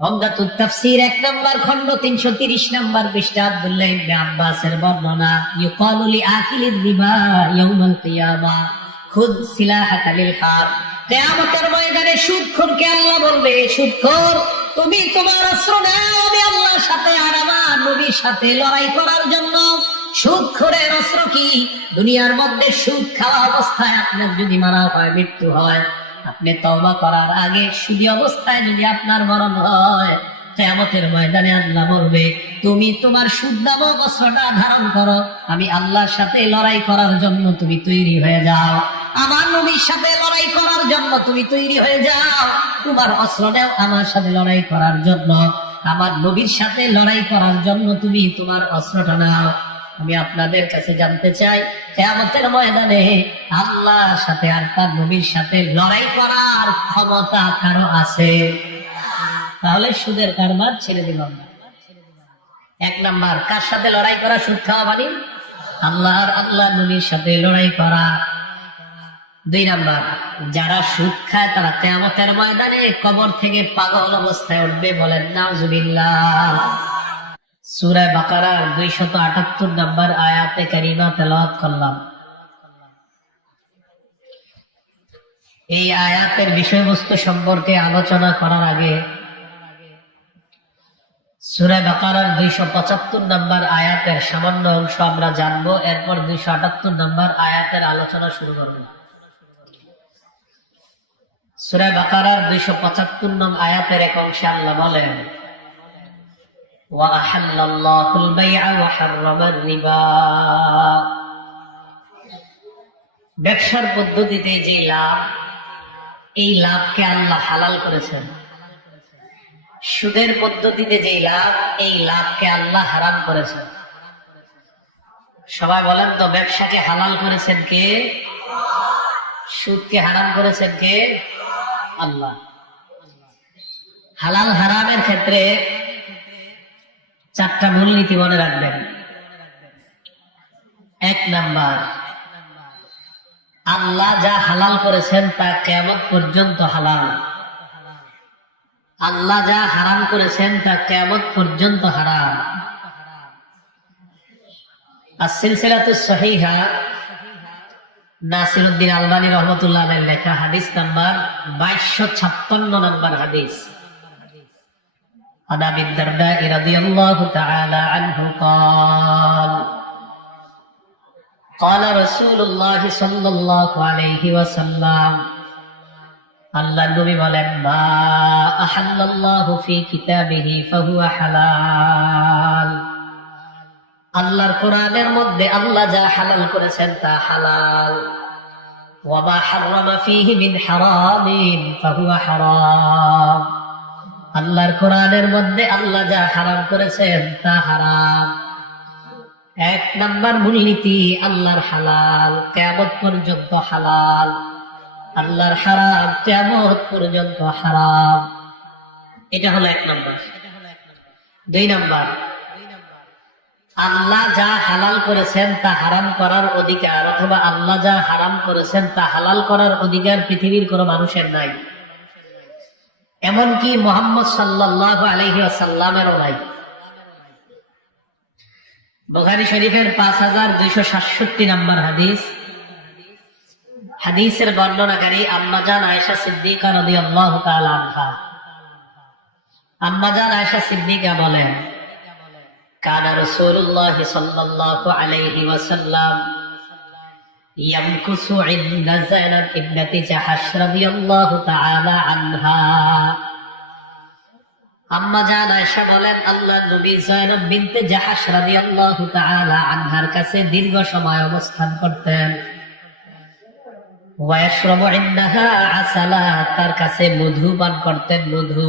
উমদাতুত তাফসীর 1 নম্বর খণ্ড 330 নম্বর পৃষ্ঠা আব্দুল্লাহ ইবনে আব্বাসের বর্ণনা, ইউকালু লিআকিলির রিবা ইয়াউমাল কিয়ামা খুদ সিলাহাকা লিল হার। কিয়ামতের ময়দানে সুদখোরকে আল্লাহ বলবে, সুদখোর তুমি তোমার অস্ত্র নাও, আমি আল্লাহর সাথে আর আমার নবীর সাথে লড়াই করার জন্য। সুদখোরের অস্ত্র কি? দুনিয়ার মধ্যে সুদ খাওয়া অবস্থায় আপনার যদি মারা হয়, মৃত্যু হয়, আপনি তওবা করার আগে সুদী অবস্থায় যদি আপনার মরণ হয়, কিয়ামতের ময়দানে আল্লাহ বলবে, তুমি তোমার সুদ নামক অস্ত্রটা ধারণ করো, আমি আল্লাহর সাথে লড়াই করার জন্য তুমি তৈরি হয়ে যাও, আমার নবীর সাথে লড়াই করার জন্য তুমি তৈরি হয়ে যাও। তোমার অস্ত্রটাও আমার সাথে লড়াই করার জন্য, আমার নবীর সাথে লড়াই করার জন্য তুমি তোমার অস্ত্রটা নাও। আমি আপনাদের কাছে জানতে চাই, কিয়ামতের ময়দানে আল্লাহর সাথে আর তার নবীর সাথে লড়াই করার ক্ষমতা কারো আছে? তাহলে সুদের কারবার ছেড়ে দিল না। 1 নাম্বার, কার সাথে লড়াই করা? সুদ খাওয়া মানে আল্লাহ নবীর সাথে লড়াই করা। 2 নাম্বার, যারা সুদ খায় তারা কিয়ামতের ময়দানে কবর থেকে পাগল অবস্থায় উঠবে। বলেন নাউজুবিল্লাহ। সূরা বাকারার 278 নম্বর আয়াতে কারিমা তেলাওয়াত করলাম। এই আয়াতের বিষয়বস্তু সম্পর্কে আলোচনা করার আগে সূরা বাকারার 275 নম্বর আয়াতের সামান্য অংশ আমরা জানবো, এরপর 278 নম্বর আয়াতের আলোচনা শুরু করব। সূরা বাকারার 275 নং আয়াতের এক অংশে আল্লাহ বলেন, ওয়াহাল্লাল্লাহুল বাই'a ওয়া হাররামার রিবা। ব্যবসার পদ্ধতিতে যে লাভ, এই লাভকে আল্লাহ হালাল করেছেন। সুদের পদ্ধতিতে যে লাভ, এই লাভকে আল্লাহ হারাম করেছেন। সবাই বলেন তো, ব্যবসাকে হালাল করেছেন কে? সুদকে হারাম করেছেন কে? আল্লাহ। হালাল হারামের ক্ষেত্রে 4টা মূলনীতি মনে রাখবেন। 1 নাম্বার, আল্লাহ যা হালাল করেছেন তা কিয়ামত পর্যন্ত হালাল। আল্লাহ যা হারাম করেছেন তা কিয়ামত পর্যন্ত হারাম। as-সিলসিলাতুস সহিহা, নাসিরউদ্দিন আলবানী রাহমাতুল্লাহ আলাইহির লেখা, হাদিস নাম্বার 2256 নম্বর হাদিস। عن أبي الدرداء رضي الله تعالى عنه قال قال رسول الله صلى الله عليه وسلم, আল্লাহ নবী বলেন, মা আহাল্লাল্লাহু ফি কিতাবিহি ফাহুয়া হালাল। আল্লাহর কোরআনের মধ্যে আল্লাহ যা হালাল করেছেন তা হালাল। ওয়া মা হাররামা ফীহি মিন হারামিন ফাহুয়া হারাম। আল্লাহর কোরআনের মধ্যে আল্লাহ যা হারাম করেছেন তা হারাম। 1 নাম্বার মূলনীতি, আল্লাহর হালাল কিয়ামত পর্যন্ত হালাল, আল্লাহর হারাম কিয়ামত পর্যন্ত হারাম। এটা হলো 1 নাম্বার। 2 নাম্বার, আল্লাহ যা হালাল করেছেন তা হারাম করার অধিকার, অথবা আল্লাহ যা হারাম করেছেন তা হালাল করার অধিকার পৃথিবীর কোনো মানুষের নাই। এমনকি মুহাম্মদ সাল্লাল্লাহু আলাইহি ওয়াসাল্লামেরও নাই। বুখারী শরীফের 5267 নম্বর হাদিস। হাদিসের বর্ণনাকারী আম্মা জান আয়েশা সিদ্দিকা রাদিয়াল্লাহু তাআলা আনহা। আম্মা জান আয়েশা সিদ্দিকা বলেন, কানা রাসূলুল্লাহ সাল্লাল্লাহু আলাইহি ওয়াসাল্লাম ইয়ামকুসু ইনদা যায়নাব ইবনাতি জাহাশ রাদিয়াল্লাহু তাআলা আনহা। আম্মা জান আয়েশা বলেন, আল্লাহর নবী যায়নাব বিনতে জাহাশ রাদিয়াল্লাহু তাআলা আনহার কাছে দীর্ঘ সময় অবস্থান করতেন। ওয়া ইয়াশরাবু ইনদাহা আসালা, তার কাছে মধু পান করতেন, মধু।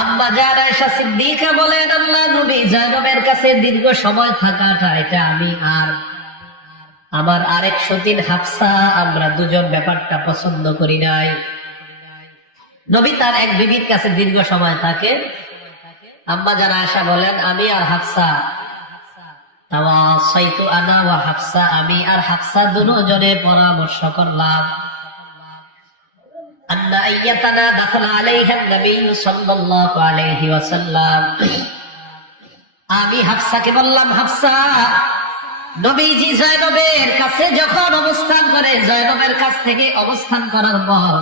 আম্মা জান আয়েশা সিদ্দিকা বলেন, আল্লাহর নবী যায়নাবের কাছে দীর্ঘ সময় থাকাটা, এটা আমি আর আমার আরেক সতীন হাফসা, আমরা দুজন ব্যাপারটা পছন্দ করি নাই। নবী তার এক বিবির কাছে দীর্ঘ সময় থাকে। আম্মা জান আয়েশা বলেন, আমি আর হাফসা, তাওয়াসাইতু আনা ওয়া হাফসা, আমি আর হাফসা দুজনে পরামর্শ করলাম। আন্না আইয়াতানা দাখালা আলাইহা নবী সাল্লাল্লাহু আলাইহি ওয়াসাল্লাম। আমি হাফসাকে বললাম, হাফসা, নবীজি জয়নবের কাছে যখন অবস্থান করে, জয়নবের কাছ থেকে অবস্থান করার পর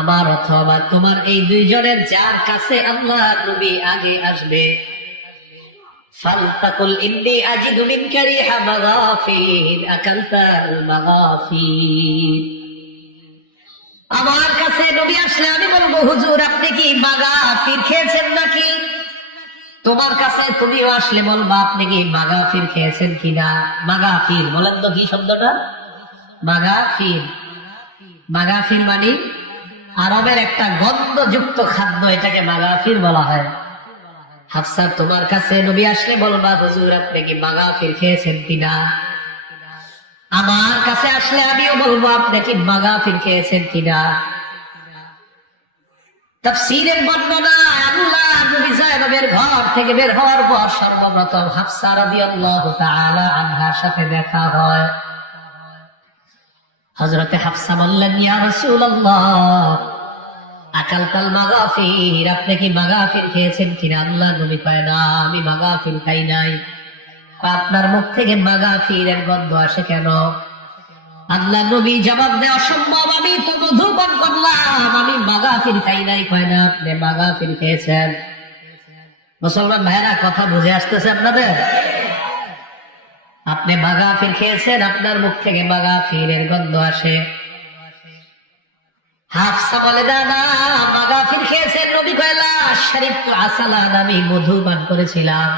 আমার অথবা তোমার এই দুইজনের যার কাছে আল্লাহ নবী আগে আসবে, ফালতাকুল ইন্নী আজিদু মিনকা রিহা মাগাফির আকালতাল মাগাফির। আমার কাছে নবী আসলে আমি বলবো, হুজুর আপনি কি মাগাফির খেয়েছেন নাকি? তোমার কাছে তুমিও আসলে বলবা, আপনি কি মাগাফির খেয়েছেন কিনা। মাগাফির বলেন তো কি শব্দটা? মাগাফির, মাগাফির মানে আরবের একটা গন্ধযুক্ত খাদ্য, এটাকে মাগাফির বলা হয়। হাফসা, তোমার কাছে নবী আসলে বলবা, হুজুর আপনি কি মাগাফির খেয়েছেন কিনা। আমার কাছে আসলে আমিও বলবো, আপনি কি মাগাফির খেয়েছেন কিনা। তাফসীরের বর্ণনা, আল্লাহ নবী জয়নবের ঘর থেকে বের হওয়ার পর সর্বপ্রথম হাফসা রাদিয়াল্লাহু তাআলা আনহার সাথে দেখা হয়। হযরতে হাফসা বললেন, ইয়া রাসূলুল্লাহ আকালতাল মাগাফির, আপনি কি মাগাফির খেয়েছেন কিনা। আল্লাহ নবী কয়, না আমি মাগাফির খাই নাই। আপনার মুখ থেকে মাগাফিরের গন্ধ আসে কেন? আল্লাহ নবী জবাব দেয়, অসম্ভব, আমি তো মধু পান করলাম, আমি মাগাফির খাই নাই। কয় না, আপনি মাগাফির খেয়েছেন। মুসলমান ভাইরা, কথা বুঝে আসতেছে আপনাদের? আপনি মাগাফির খেয়েছেন, আপনার মুখ থেকে মাগাফিরের গন্ধ আসে। হাফসা বলে, না না মাগাফির খেয়েছেন। নবী কয়, লা শারিবতু আসালান, আমি মধু পান করেছিলাম,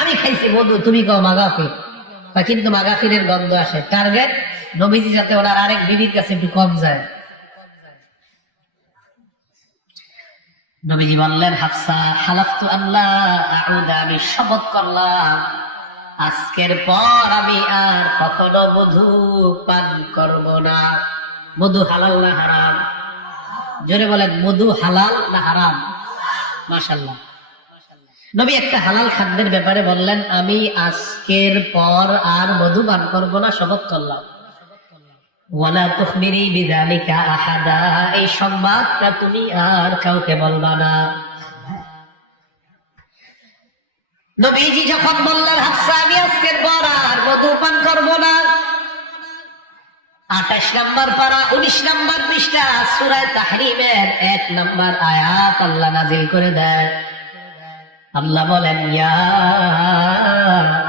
আমি খাইছি মধু। তুমি কও মাগাফির। কিন্তু মাগাফিরের গন্ধ আসে। টার্গেট নবীজি যাতে ওনার আরেক বিবির কাছে একটু কম যায়। নবীজি বললেন, হাফসা হালাফতু আল্লাহ আউদা, আমি শপথ করলাম আজকের পর আমি আর কখনো মধু পান করব না। মধু হালাল না হারাম? জোরে বলেন, মধু হালাল না হারাম? মাশাআল্লাহ। নবী একটা হালাল খাদ্যের ব্যাপারে বললেন, আমি আজকের পর আর মধু পান করব না, শপথ করলাম। ওয়ালা তুখবিরি বিযালিকা আহাদা, এই সংবাদটা তুমি আর কাউকে বলবা না। নবীজি যখন বললেন, হাফসা আমি আজকের পর আর মধু পান করব না, 28 নম্বর পারা 19 নম্বর পৃষ্ঠা সূরা তাহরীমের 1 নম্বর আয়াত আল্লাহ নাযিল করে দেয়। আল্লাহ বলেন, ইয়া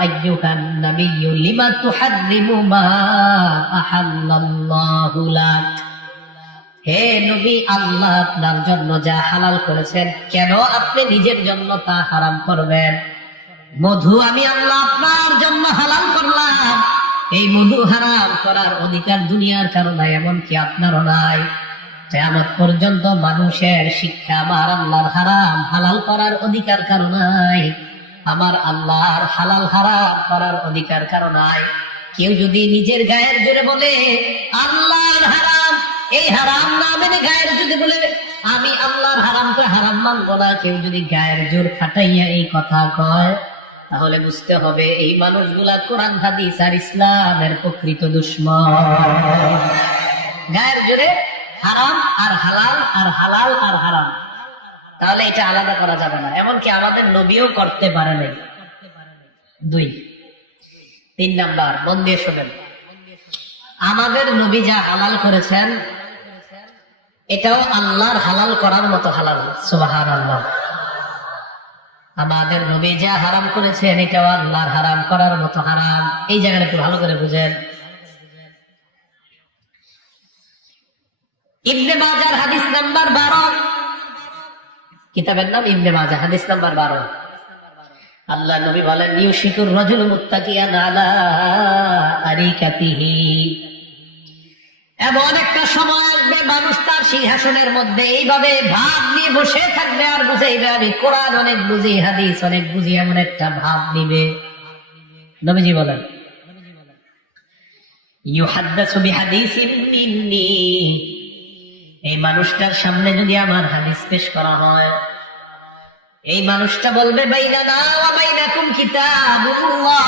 আইয়ুহান নাবিয়্যু লিমা তুহাররিমু মা আহাল্লাল্লাহু লাক। হে নবী, আল্লাহ আপনার জন্য যা হালাল করেছেন, কেন আপনি নিজের জন্য তা হারাম করবেন? মধু আমি আল্লাহ আপনার জন্য হালাল করলাম, এই মধু হারাম করার অধিকার দুনিয়ার কারো নাই, এমনকি আপনারও নাই। কিয়ামত পর্যন্ত মানুষের শিক্ষা, আমার আল্লাহর হারাম হালাল করার অধিকার কারো নাই, আমার আল্লাহর হালাল হারাম করার অধিকার কারো নাই। কেউ যদি নিজের গায়ের জোরে বলে আল্লাহর হারাম, এই হারাম না মেনে গায়ের যদি বলে আমি আল্লাহর হারামটা হারাম মানবো না, কেউ যদি গায়ের জোর খাটাইয়া এই কথা কয়, তাহলে বুঝতে হবে এই মানুষগুলা কোরআন হাদিস আর ইসলামের প্রকৃত দুশমন। গায়ের জোরে হারাম আর হালাল আর হালাল আর হারাম, তাহলে এটা আলাদা করা যাবে না। এমনকি আমাদের নবীও করতে পারে নাই। 2 3 নাম্বার, মন দিয়ে শোনেন, আমাদের নবী যা হালাল করেছেন এটাও আল্লাহর হালাল করার মতো হালাল। সুবহানাল্লাহ। আমাদের নবী যা হারাম করেছেন এটাও আল্লাহর হারাম করার মতো হারাম। এই জায়গাটা একটু ভালো করে বুঝেন। ইবনে মাজাহ হাদিস নাম্বার 12, কিতাবের নাম ইবনে মাজাহ, হাদিস নাম্বার 12। আল্লাহ নবী বলেন, ইউশিকুর রাজুল মুত্তাকিয়ান আলা আরিকাতিহি, এমন একটা সময় আসবে মানুষ তার সিংহাসনের মধ্যে এইভাবে ভাব নিয়ে বসে থাকবে আর বুঝাইবে আমি কোরআন অনেক বুঝি, হাদিস অনেক বুঝি, এমন একটা ভাব নিবে। নবীজি বলেন, ইউহাদ্দাসু বিহাদিসিন মিন্নি, এই মানুষটার সামনে যদি আমার হাদিস পেশ করা হয়, এই মানুষটা বলবে বাইনানা ওয়া বাইনাকুম কিতাবুল্লাহ,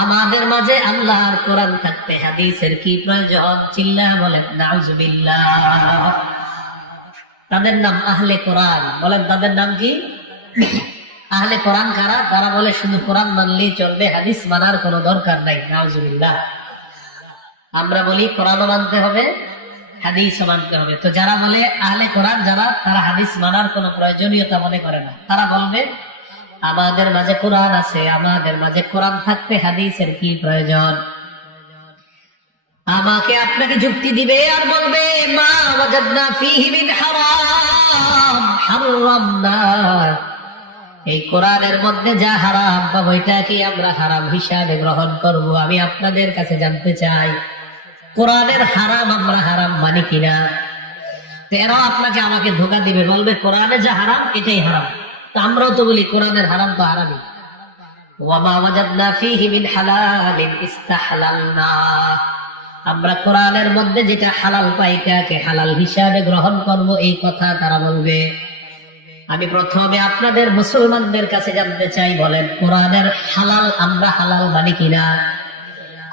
আমাদের মাঝে আল্লাহর কোরআন থাকতে হাদিসের কি প্রয়োজন? চিল্লা বলেন নাউজুবিল্লাহ। তাদের নাম আহলে কোরআন। বলেন তাদের নাম কি? আহলে কোরআন কারা? তারা বলে শুধু কোরআন মানলেই চলবে, হাদিস মানার কোনো দরকার নাই। নাউজুবিল্লাহ। আমরা বলি কোরআনও মানতে হবে, হাদিসও মানতে হবে। তো যারা বলে আহলে কোরআন যারা, তারা হাদিস মানার কোনো প্রয়োজনীয়তা মনে করে না। তারা বলবে আমাদের মাঝে কোরআন আছে, আমাদের মাঝে কোরআন থাকতে হাদিসের কি প্রয়োজন? আমাকে আপনাকে যুক্তি দিবে আর বলবে মা ওয়াজাদনা ফীহি মিন হারাম হারামনা, এই কোরআনের মধ্যে যা হারাম বা ওইটা কি আমরা হারাম হিসাবে গ্রহণ করব? আমি আপনাদের কাছে জানতে চাই কোরআনের হারাম আমরা হারাম মানি কিনা? তো এরাও আপনাকে আমাকে ধোঁকা দিবে, বলবে কোরআনে যা হারাম এটাই হারাম। তো আমরাও তো বলি কোরআনের হারাম তো হারামই। ওয়ামা ওয়াজাদনা ফীহি মিন হালালিন ইস্তাহলালনা, আমরা কোরআনের মধ্যে যেটা হালাল পাই এটাকে হালাল হিসাবে গ্রহণ করব, এই কথা তারা বলবে। আমি প্রথমে আপনাদের মুসলমানদের কাছে জানতে চাই, বলেন কোরআনের হালাল আমরা হালাল মানি কিনা?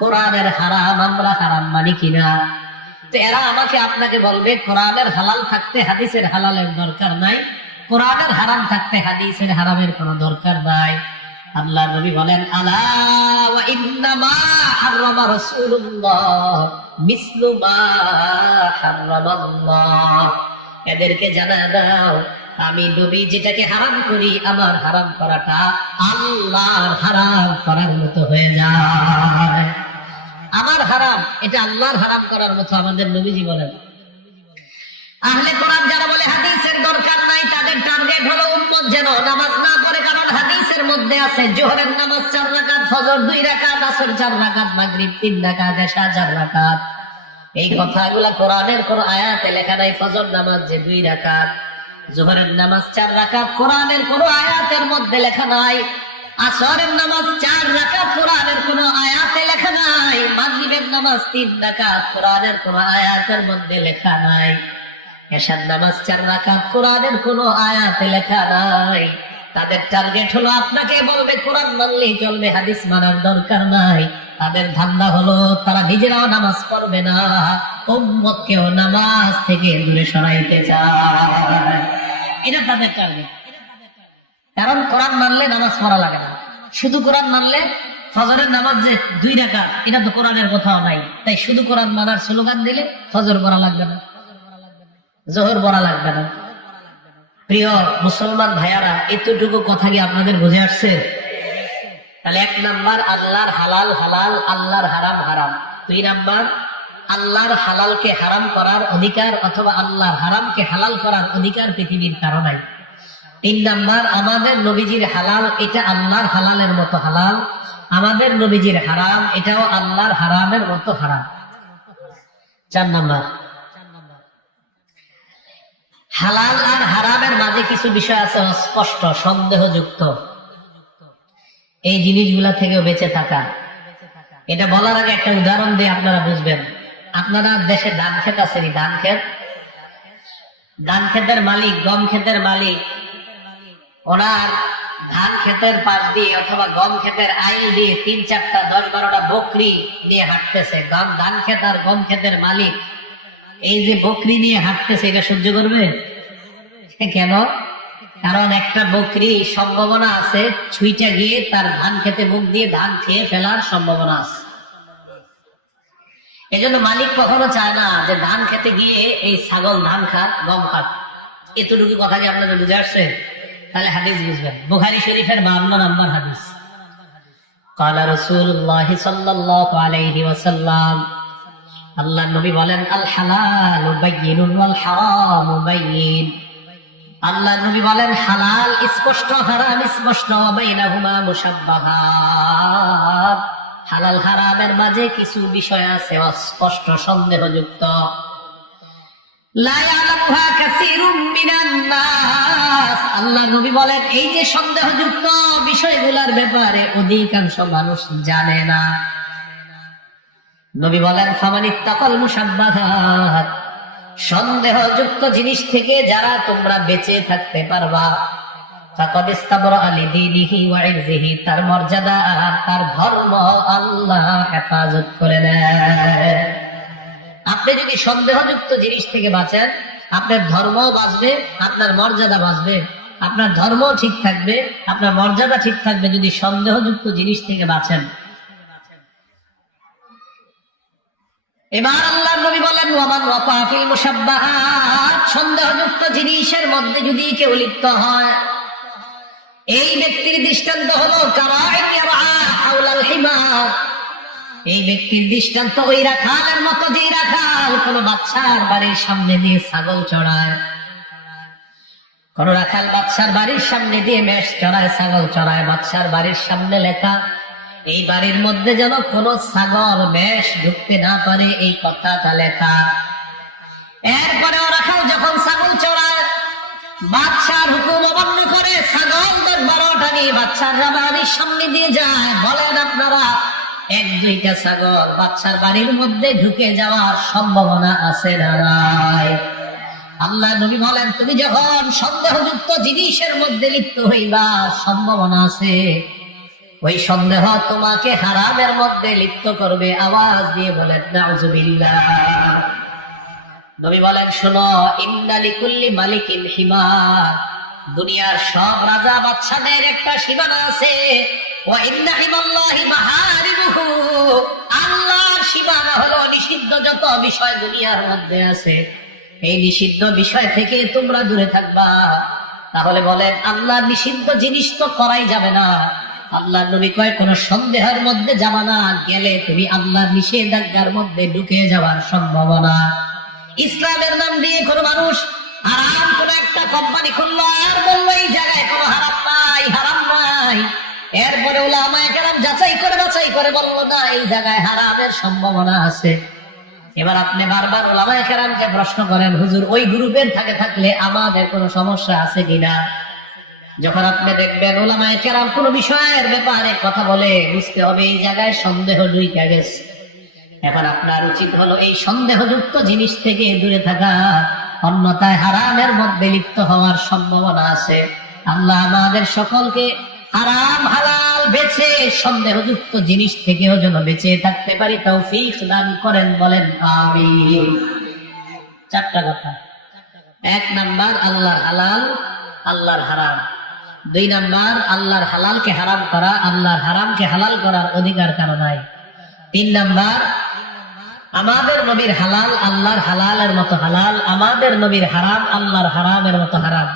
কোরআনের হারাম আমরা হারাম মানি কিনা? তো এরা আমাকে আপনাকে বলবে কোরআনের হালাল থাকতে হাদিসের হালালের দরকার নাই, কোরআনের হারাম থাকতে হাদিসের হারামের কোনো দরকার নাই। আল্লাহ নবী বলেন আলা ওয়া ইন্নামা হারামা রাসূলুল্লাহ মিসলু মা হারামাল্লাহ, এদেরকে জানা দাও আমি নবী যেটাকে হারাম করি আমার হারাম করাটা আল্লাহর হারাম করার মতো হয়ে যায়। আমার হারাম এটা আল্লাহর হারাম করার মতো আমাদের নবীজি বলেন। আহলে কোরআন যারা বলে হাদিসের দরকার নাই, তাদের টার্গেট হলো উম্মত যেন নামাজ না পড়ে, কারণ হাদিসের মধ্যে আছে জোহরের নামাজ 4 রাকাত, ফজর 2 রাকাত, আসর 4 রাকাত, মাগরিব 3 রাকাত, এশা 4 রাকাত। এই কথাগুলা কোরআনের কোন আয়াতে লেখা নাই। ফজর নামাজ যে 2 রাকাত, জোহরের নামাজ 4 রাকাত, কোরআনের কোন আয়াতের মধ্যে লেখা নাই। আসরের নামাজ 4 রাকাত, কোরআনের কোন আয়াতে লেখা নাই। মাগরিবের নামাজ 3 রাকাত, কোরআনের কোন আয়াতের মধ্যে লেখা নাই। এশার নামাজ 4 রাকাত, কোরআনের কোন আয়াতে লেখা নাই। তাদের টার্গেট হলো আপনাকে বলবে কোরআন মানলেই চলবে, হাদিস মানার দরকার নাই। তাদের ধান্দা হলো তারা নিজেরাও নামাজ পড়বে না, উম্মতকেও নামাজ থেকে দূরে সরাইতে চায়। এটা তাদের টার্গেট। কারণ কোরআন মানলে নামাজ পড়া লাগে না, শুধু কোরআন মানলে ফজরের নামাজ যে 2 রাকাত এটা তো কোরআনের কোথাও নাই। তাই শুধু কোরআন মানার স্লোগান দিলে ফজর পড়া লাগবে না, জোহর পড়া লাগবে না। প্রিয় মুসলমান ভাইয়ারা, এতটুকু কথা কি আপনাদের বুঝে আসছে? তাহলে 1 নাম্বার আল্লাহর হালাল হালাল, আল্লাহর হারাম হারাম। 2 নাম্বার আল্লাহর হালালকে হারাম করার অধিকার অথবা আল্লাহর হারামকে হালাল করার অধিকার পৃথিবীর কারো নাই। 3 নাম্বার আমাদের নবীজির হালাল এটা আল্লাহর হালালের মতো হালাল, আমাদের নবীজির হারাম এটাও আল্লাহর হারামের মতো হারাম। 4 নাম্বার হালাল আর হারামের মাঝে কিছু বিষয় আছে অস্পষ্ট, সন্দেহযুক্ত। এই জিনিসগুলা থেকেও বেঁচে থাকা। এটা বলার আগে একটা উদাহরণ দিয়ে আপনারা বুঝবেন। আপনারা দেশে ধান ক্ষেত আছে, ধান ক্ষেত, ধান ক্ষেতের মালিক, গম ক্ষেতের মালিক, ওনার ধান ক্ষেতের পাশ দিয়ে অথবা গম ক্ষেতের আইল দিয়ে 3-4টা 10-12টা বকরি নিয়ে হাঁটতেছে। ধান ক্ষেত আর গম ক্ষেতের মালিক এই যে বকরি নিয়ে হাঁটতেছে, এটা সহ্য করবে? কেন? কারণ একটা বকরি সম্ভাবনা আছে ছুঁইটা গিয়ে তার ধান খেতে মুখ দিয়ে ধান খেয়ে ফেলার সম্ভাবনা আছে। এজন্য মালিক কখনো চায় না যে ধান খেতে গিয়ে এই ছাগল ধান খাক, গম খাক। এতটুকু কথা কি আপনাদের বুঝে আসছে? তাহলে হাদিস বুঝবেন। বুখারী শরীফের 52 নম্বর হাদিস। ক্বালা রাসূলুল্লাহ সাল্লাল্লাহু আলাইহি ওয়াসাল্লাম, আল্লাহর নবী বলেন আল হালালু বায়্যিনুন ওয়াল হারামু বায়্যিন। আল্লাহর নবী বলেন হালাল স্পষ্ট, হারাম স্পষ্ট, ওয়া বাইনাহুমা মুশাব্বাহাত। হালাল হারামের মাঝে কিছু বিষয় আছে অস্পষ্ট, সন্দেহযুক্ত। লা ইয়ালামুহা কাসীরুম মিনান নাস। আল্লাহর নবী বলেন এই যে সন্দেহযুক্ত বিষয়গুলোর ব্যাপারে অধিকাংশ মানুষ জানে না। নবী বলেন ফামানিত্তাকাল মুশাব্বাহাত, সন্দেহযুক্ত জিনিস থেকে যারা তোমরা বেঁচে থাকতে পারবা, ফাকাদ ইস্তাবরা লিদীনিহি ওয়া ইরজিহি, তার মর্যাদা তার ধর্ম আল্লাহ হেফাজত করে নেয়। আপনি যদি সন্দেহযুক্ত জিনিস থেকে বাঁচেন, আপনার ধর্ম বাঁচবে, আপনার মর্যাদা বাঁচবে, আপনার ধর্ম ঠিক থাকবে, আপনার মর্যাদা ঠিক থাকবে যদি সন্দেহযুক্ত জিনিস থেকে বাঁচেন। এবার আল্লাহ নবী বলেন, ওয়ামান ওয়াকা ফিল মুশাব্বাহাত, সন্দেহযুক্ত জিনিসের মধ্যে যদি কেউ লিপ্ত হয়, এই ব্যক্তির দৃষ্টান্ত হলো কারাইন ইয়ারআ হাওলাল হিমা, এই ব্যক্তির দৃষ্টান্ত ওই রাখালের মতো, যে রাখাল কোন বাচ্চার বাড়ির সামনে দিয়ে ছাগল চড়ায়, কোন রাখাল বাচ্চার বাড়ির সামনে দিয়ে মেষ চড়ায়, ছাগল চড়ায়, বাচ্চার বাড়ির সামনে লেখা এই বাড়ির মধ্যে যেন কোন ছাগল মেষ ঢুকতে না পারে, এই কথাটা লেখা। এরপরেও রাখাল যখন ছাগল চড়ায়, বাচ্চার হুকুম অমান্য করে, ছাগল 10-12টা নিয়ে বাচ্চার বাড়ির সামনে দিয়ে যায়, বলেন আপনারা 1-2টা ছাগল বাচ্চার বাড়ির মধ্যে ঢুকে যাওয়ার সম্ভাবনা আছে না নাই? আল্লাহ নবী বলেন, তুমি যখন সন্দেহযুক্ত জিনিসের মধ্যে লিপ্ত হইবা, সম্ভাবনা আছে ওই সন্দেহ তোমাকে হারামের মধ্যে লিপ্ত করবে। আওয়াজ দিয়ে বলেন নাউজুবিল্লাহ। নবী বলেন, শোনো, ইন্না লিকুল্লি মালিকিন হিমা, দুনিয়ার সব রাজা বাদশাদের একটা সীমানা আছে। ওয়া ইন্না হিমাল্লাহি মাহারিমুহু, আল্লাহর সীমানা হলো নিষিদ্ধ যত বিষয় দুনিয়ার মধ্যে আছে, এই নিষিদ্ধ বিষয় থেকে তোমরা দূরে থাকবা। তাহলে বলেন, আল্লাহর নিষিদ্ধ জিনিস তো করাই যাবে না। আল্লাহর নবী কয়, কোন সন্দেহের মধ্যে যাবা না, গেলে তুমি আল্লাহর নিষেধাজ্ঞার মধ্যে ঢুকে যাওয়ার সম্ভাবনা। ইসলামের নাম দিয়ে কোন মানুষ হারাম কোন একটা কোম্পানি খুললো আর বললো এই জায়গায় কোনো হারাম নাই, হারাম নাই, এরপরে উলামায়ে কেরাম যাচাই করে বাছাই করে বললো না, এই জায়গায় হারামের সম্ভাবনা আছে। এবার আপনি বারবার উলামায়ে কেরামকে প্রশ্ন করেন, হুজুর ওই গ্রুপের থাকলে আমাদের কোনো সমস্যা আছে কিনা? যখন আপনি দেখবেন উলামায়ে কেরাম কোন বিষয়ের ব্যাপারে কথা বলে, বুঝতে হবে এই জায়গায় সন্দেহ ঢুকে গেছে। এখন আপনার উচিত হলো এই সন্দেহযুক্ত জিনিস থেকে দূরে থাকা, অন্যথায় হারামের মধ্যে লিপ্ত হওয়ার সম্ভাবনা আছে। আল্লাহ আমাদের সকলকে হারাম হালাল বেছে সন্দেহযুক্ত জিনিস থেকেও যেন বেঁচে থাকতে পারি তৌফিক দান করেন, বলেন আমিন। 4টা কথা। 1 নাম্বার আল্লাহর হালাল, আল্লাহর হারাম। 2 নাম্বার আল্লাহর হালালকে হারাম করা, আল্লাহর হারামকে হালাল করার অধিকার কারো নাই। 3 নাম্বার আমাদের নবীর হালাল আল্লাহর হালালের মতো হালাল, আমাদের নবীর হারাম আল্লাহর হারামের মতো হারাম।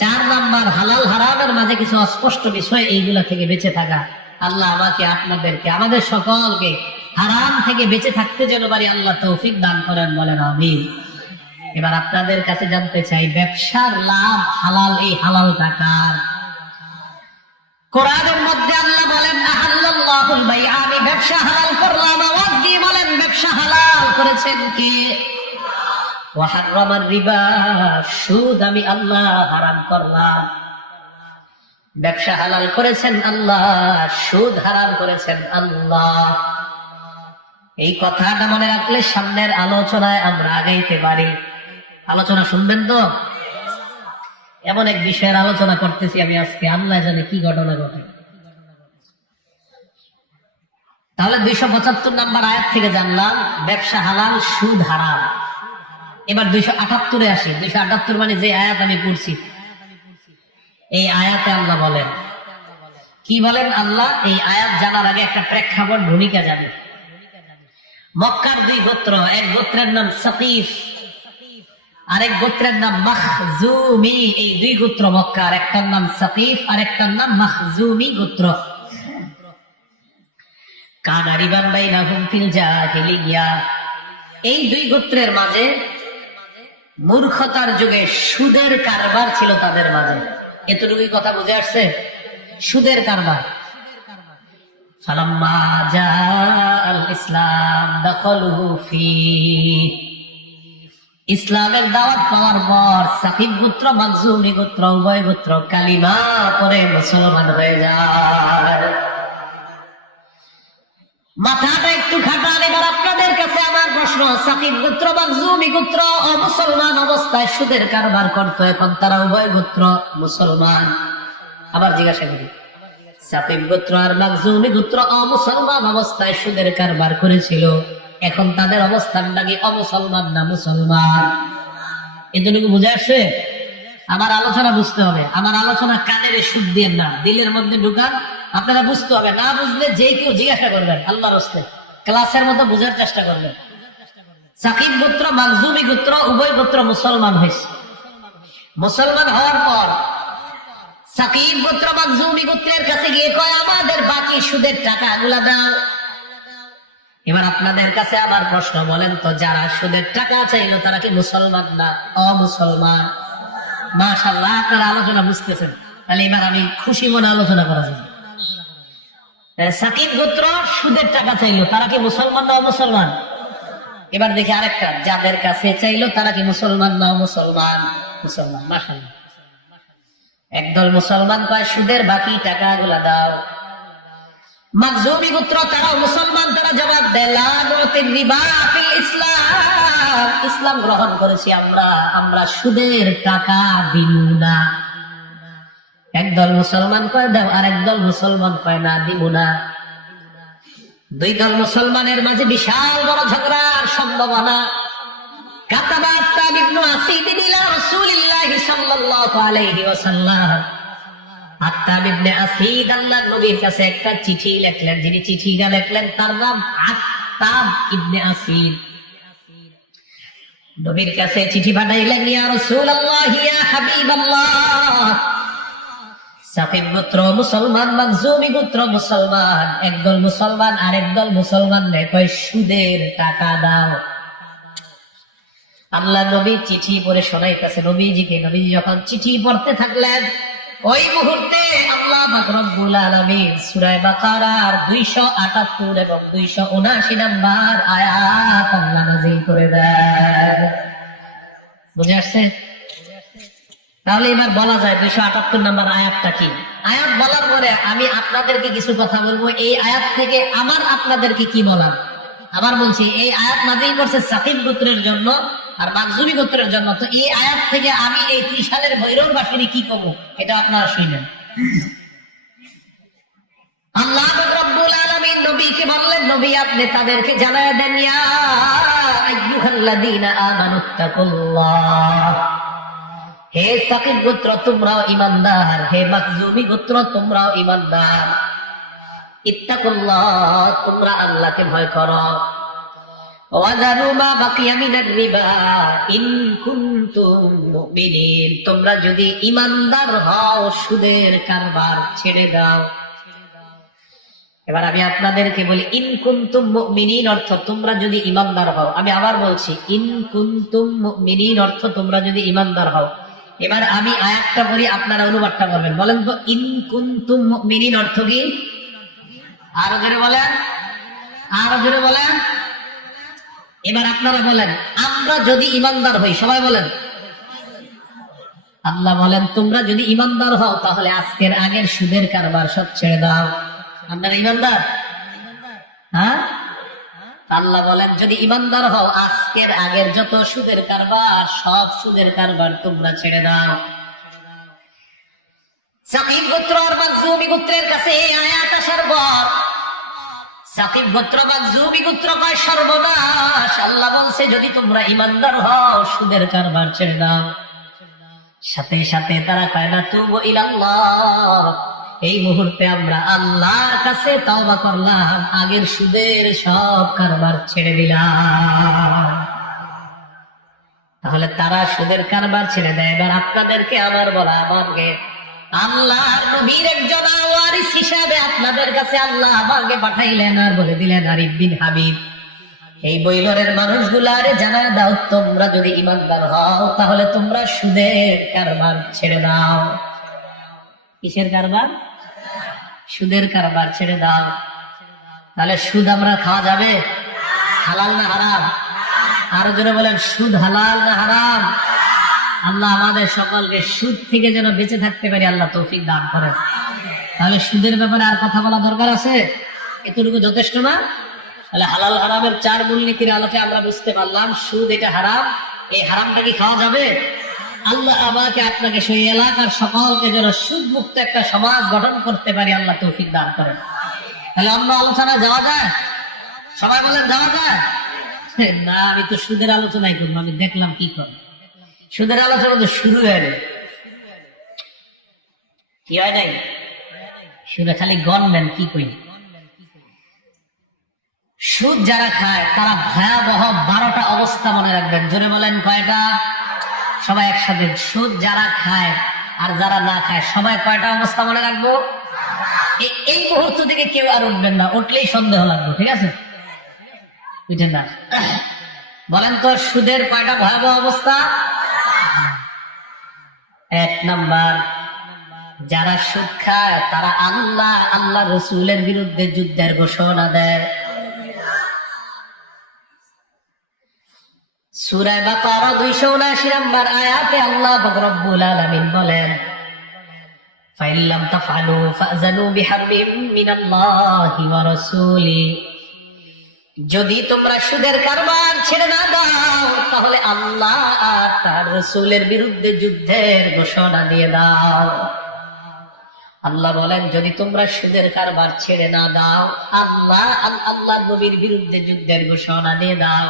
4 নাম্বার হালাল হারামের মাঝে কিছু অস্পষ্ট বিষয়, এইগুলা থেকে বেঁচে থাকা। আল্লাহ আমাকে, আপনাদেরকে, আমাদের সকলকে হারাম থেকে বেঁচে থাকতে যেন পারি আল্লাহ তৌফিক দান করেন, বলেন আমিন। এবার আপনাদের কাছে জানতে চাই, ব্যবসার লাভ হালাল, এই হালাল টাকার কোরআনের মধ্যে আল্লাহ বলেন আহাল্লাল্লাহুল বাইআ, আমি ব্যবসা হালাল করলাম। আওয়াজ দিয়ে বলেন, ব্যবসা হালাল করেছেন কে? ওয়া হারামার রিবা, সুদ আমি আল্লাহ হারাম করলাম। ব্যবসা হালাল করেছেন আল্লাহ, সুদ হারাম করেছেন আল্লাহ। এই কথাটা মনে রাখলে সামনের আলোচনায় আমরা আগাইতে পারি। আলোচনা শুনবেন তো? এমন এক বিষয়ের আলোচনা করতেছি আমি আজকে, আল্লাহ জানে কি ঘটনা ঘটে। তাহলে 275 নাম্বার আয়াত থেকে জানলাম ব্যবসা হালাল, সুদ হারাম। এবার 278-এ আসি। 278 মানে যে আয়াত আমি পড়ছি, এই আয়াতে আল্লাহ বলেন, কি বলেন আল্লাহ? এই আয়াত জানার আগে একটা প্রেক্ষাপট ভূমিকা জানি। মক্কার 2 গোত্র, এক গোত্রের নাম সাকিফ, আরেক গোত্রের নাম মাখজুমি। এই 2 গোত্র মক্কার, একটার নাম সাকিফ আর একটার নাম মাখজুমি গোত্র। কানারিবান বাইনাহুম ফিল জাহিলিয়া, এই 2 গোত্রের মাঝে মূর্খতার যুগে সুদের কারবার ছিল তাদের মাঝে। এতটুকুই কথা বুঝে আসছে? সুদের কারবার। ফালাম্মা জাআল ইসলাম দাখালু ফি, ইসলামের দাওয়াত পাওয়ার পর সাকিব গোত্র, মাখজুমি গোত্র, উভয় গোত্র কালিমা পড়ে মুসলমান হয়ে যায়। মাথাটা একটু খাটান। এবার আপনাদের কাছে আমার প্রশ্ন, সাকিব গোত্র, মাখজুমি গোত্র অমুসলমান অবস্থায় সুদের কারবার করতো, এখন তারা উভয় গোত্র মুসলমান। আবার জিজ্ঞাসা করি, সাকিব গোত্র আর মাখজুমি গোত্র অমুসলমান অবস্থায় সুদের কারবার করেছিল, এখন তাদের অবস্থানটা কি অমুসলমান না মুসলমান? এটুকু বুঝে আসছে? আমার আলোচনা বুঝতে হবে, আমার আলোচনা কানের সুদ দিয়ে না, দিলের মধ্যে ঢুকান। আপনারা বুঝতে হবে, না বুঝলে যে কেউ জিজ্ঞাসা করবেন, আল্লাহর হস্তে ক্লাসের মতো বুঝার চেষ্টা করবেন। সাকিব গোত্র মাখজুমি গোত্র উভয় গোত্র মুসলমান হয়েছে। মুসলমান হওয়ার পর সাকিব গোত্র মাখজুমি গোত্রের কাছে গিয়ে কয়, আমাদের বাকি সুদের টাকাগুলা দাও। এবার আপনাদের কাছে আমার প্রশ্ন, বলেন তো, যারা সুদের টাকা চাইলো তারা কি মুসলমান না অমুসলমান? মাশাআল্লাহ, আপনারা আলোচনা বুঝতেছেন। তাহলে এবার আমি খুশি মনে আলোচনা করা যাবে। সাকিব গোত্র সুদের টাকা চাইলো, তারা কি মুসলমান না অমুসলমান? এবার দেখি আরেকটা, যাদের কাছে চাইলো তারা কি মুসলমান না মুসলমান? মুসলমান। মাশাআল্লাহ, একদল মুসলমান কয় সুদের বাকি টাকাগুলা দাও। মাখজুমি গোত্র তারা মুসলমান, তারা জবাব দেয়, লা নুতির রিবা ফিল ইসলাম, ইসলাম গ্রহণ করেছি আমরা সুদের টাকা দিব না। একদল মুসলমান কয় দাও, আর একদল মুসলমান কয় না, দিব না। দুই দল মুসলমানের মাঝে বিশাল বড় ঝগড়ার সম্ভাবনা। কাতাবা আত্তাব ইবনে আসিদ ইলা রাসূলিল্লাহি সাল্লাল্লাহু আলাইহি ওয়াসাল্লাম, আত্তাব ইবনে আসিদ আল্লাহর নবীর কাছে একটা চিঠি লিখলেন। যিনি চিঠিটা লিখলেন তার নাম আত্তাব ইবনে আসিদ। নবীর কাছে চিঠি পাঠাইলেন, ইয়া রাসূলুল্লাহ, ইয়া হাবিবাল্লাহ, সাকিব গোত্র মুসলমান, মাখজুমি গোত্র মুসলমান, একদল মুসলমান আর একদল মুসলমান কয় সুদের টাকা দাও। আল্লাহ নবী চিঠি পড়ে শোনাইতেছে নবীজিকে। নবীজি যখন চিঠি পড়তে থাকলেন, ওই মুহূর্তে আল্লাহ পাক রব্বুল আলামিন সূরা বাকারার 278 এবং 279 নাম্বার আয়াত আল্লাহ নাযিল করে দেন। বুঝে আসছে? তাহলে এবার বলা যায় 278 নাম্বার আয়াতটা কি। আয়াত বলার পরে আমি আপনাদেরকে কিছু কথা বলবো। এই আয়াত থেকে আমার আপনাদেরকে কি বলার, আবার বলছি, এই আয়াত নাযিল করছে সাকিব গোত্রের জন্য আর মাখজুমি গোত্রের জন্য। তো এই আয়াত থেকে আমি এই ত্রিশালের ভৈরববাসীর কি কব, এটা আপনারা শুনবেন। আল্লাহ রাব্বুল আলামিন নবীকে বললেন, নবী আপনি তাদেরকে জানায় দেন, ইয়া আইয়ুহাল্লাযীনা আমানুত্তাকুল্লাহ, হে সাকিব গোত্র তোমরাও ঈমানদার, হে মাখজুমি গোত্র তোমরাও ঈমানদার, ইত্তাকুল্লাহ, তোমরা আল্লাহকে ভয় করো, ওয়াযারু মা বাকিয়া মিনার রিবা ইন কুনতুম মুমিনিন, তোমরা যদি ঈমানদার হও সুদের কারবার ছেড়ে দাও। এবার আমি আপনাদেরকে বলি, ইন কুনতুম মুমিনিন অর্থ তোমরা যদি ঈমানদার হও। আমি আবার বলছি, ইন কুনতুম মুমিনিন অর্থ তোমরা যদি ঈমানদার হও। এবার আমি আয়াতটা পড়ি, আপনারা অনুবাদটা করবেন। বলেন তো, ইন কুনতুম মুমিনিন অর্থ কি? আরো জোরে বলেন, আরো জোরে বলেন। এবার আপনারা বলেন, আমরা যদি ঈমানদার হই, সবাই বলেন। আল্লাহ বলেন, তোমরা যদি ঈমানদার হও তাহলে আজকের আগের সুদের কারবার সব ছেড়ে দাও। আপনারা ঈমানদার? হ্যাঁ, আল্লাহ বলেন যদি ঈমানদার হও আজকের আগের যত সুদের কারবার সব সুদের কারবার তোমরা ছেড়ে দাও। সাকিব গোত্র আর মাখজুমি গোত্রের কাছে এই আয়াত আসার পর সাকিব গোত্র মাখজুমি গোত্র কয় সর্বনাশ। আল্লাহ বলছে যদি তোমরা ঈমানদার হও সুদের কারবার ছেড়ে দাও। সাথে সাথে তারা কয় না তুবু ইলাল্লাহ, এই মুহূর্তে আমরা আল্লাহর কাছে তওবা করলাম, আগের সুদের সব কারবার ছেড়ে দিলাম। তাহলে তারা সুদের কারবার ছেড়ে দেয়। এবার আপনাদেরকে আমার বলা, আমাকে আল্লাহর নবীর একজন ওয়ারিস হিসাবে আপনাদের কাছে আল্লাহ আমাকে পাঠাইলেন আর বলে দিলেন, আরিফ বিন হাবিব, এই বৈলরের মানুষগুলারে জানায় দাও, তোমরা যদি ঈমানদার হও তাহলে তোমরা সুদের কারবার ছেড়ে দাও। কিসের কারবার? সুদের কারবার ছেড়ে দাও। তাহলে সুদ আমরা খাওয়া যাবে? হালাল না হারাম? আরো জোরে বলেন, সুদ হালাল না হারাম? আল্লাহ আমাদের সকলকে সুদ থেকে যেন বেঁচে থাকতে পারি আল্লাহ তৌফিক দান করেন। তাহলে সুদের ব্যাপারে আর কথা বলা দরকার আছে? এতটুকু যথেষ্ট না? তাহলে হালাল হারামের 4 মূলনীতির আলোকে আমরা বুঝতে পারলাম সুদ এটা হারাম। এই হারামটা কি খাওয়া যাবে? আল্লাহ আমাকে আপনাকে সেই এলাকার সকলকে যেন সুদ মুক্ত একটা সমাজ গঠন করতে পারি, আল্লাহ তৌফিক দান করেন। তাহলে অন্য আলোচনা যাওয়া যায়? সবাই বলেন যাওয়া যায়? না, আমি তো সুদের আলোচনাই করবো। আমি দেখলাম কি করে সুদের আলোচনা তো শুরু হয় নাই। কি হয় নাই? শুনে খালি গণবেন কি কই। সুদ যারা খায় তারা ভয়াবহ 12টা অবস্থা মনে রাখবেন। জোরে বলেন কয়টা? সবাই একসাথে। সুদ যারা খায় আর যারা না খায় সবাই কয়টা অবস্থা মনে রাখবো? এই মুহূর্ত থেকে কেউ আর উঠবেন না, উঠলেই সন্দেহ লাগবে। ঠিক আছে, উঠেন না। বলেন তো সুদের কয়টা ভয়াবহ অবস্থা? 1 নাম্বার, যারা সুদ খায় তারা আল্লাহ রসুলের বিরুদ্ধে যুদ্ধের ঘোষণা দেয়। সূরা বাকারা 279 নম্বর আয়াতে আল্লাহ রব্বুল আলামিন বলেন, ফাইল্লাম তাফআলু ফাযানু বিহারবিম মিনাল্লাহি ওয়া রাসূলি। যদি তোমরা সুদের কারবার ছেড়ে না দাও তাহলে আল্লাহ আর তার রাসূলের বিরুদ্ধে যুদ্ধের ঘোষণা দিয়ে দাও। আল্লাহ বলেন যদি তোমরা সুদের কারবার ছেড়ে না দাও, আল্লাহর নবীর বিরুদ্ধে যুদ্ধের ঘোষণা দিয়ে দাও।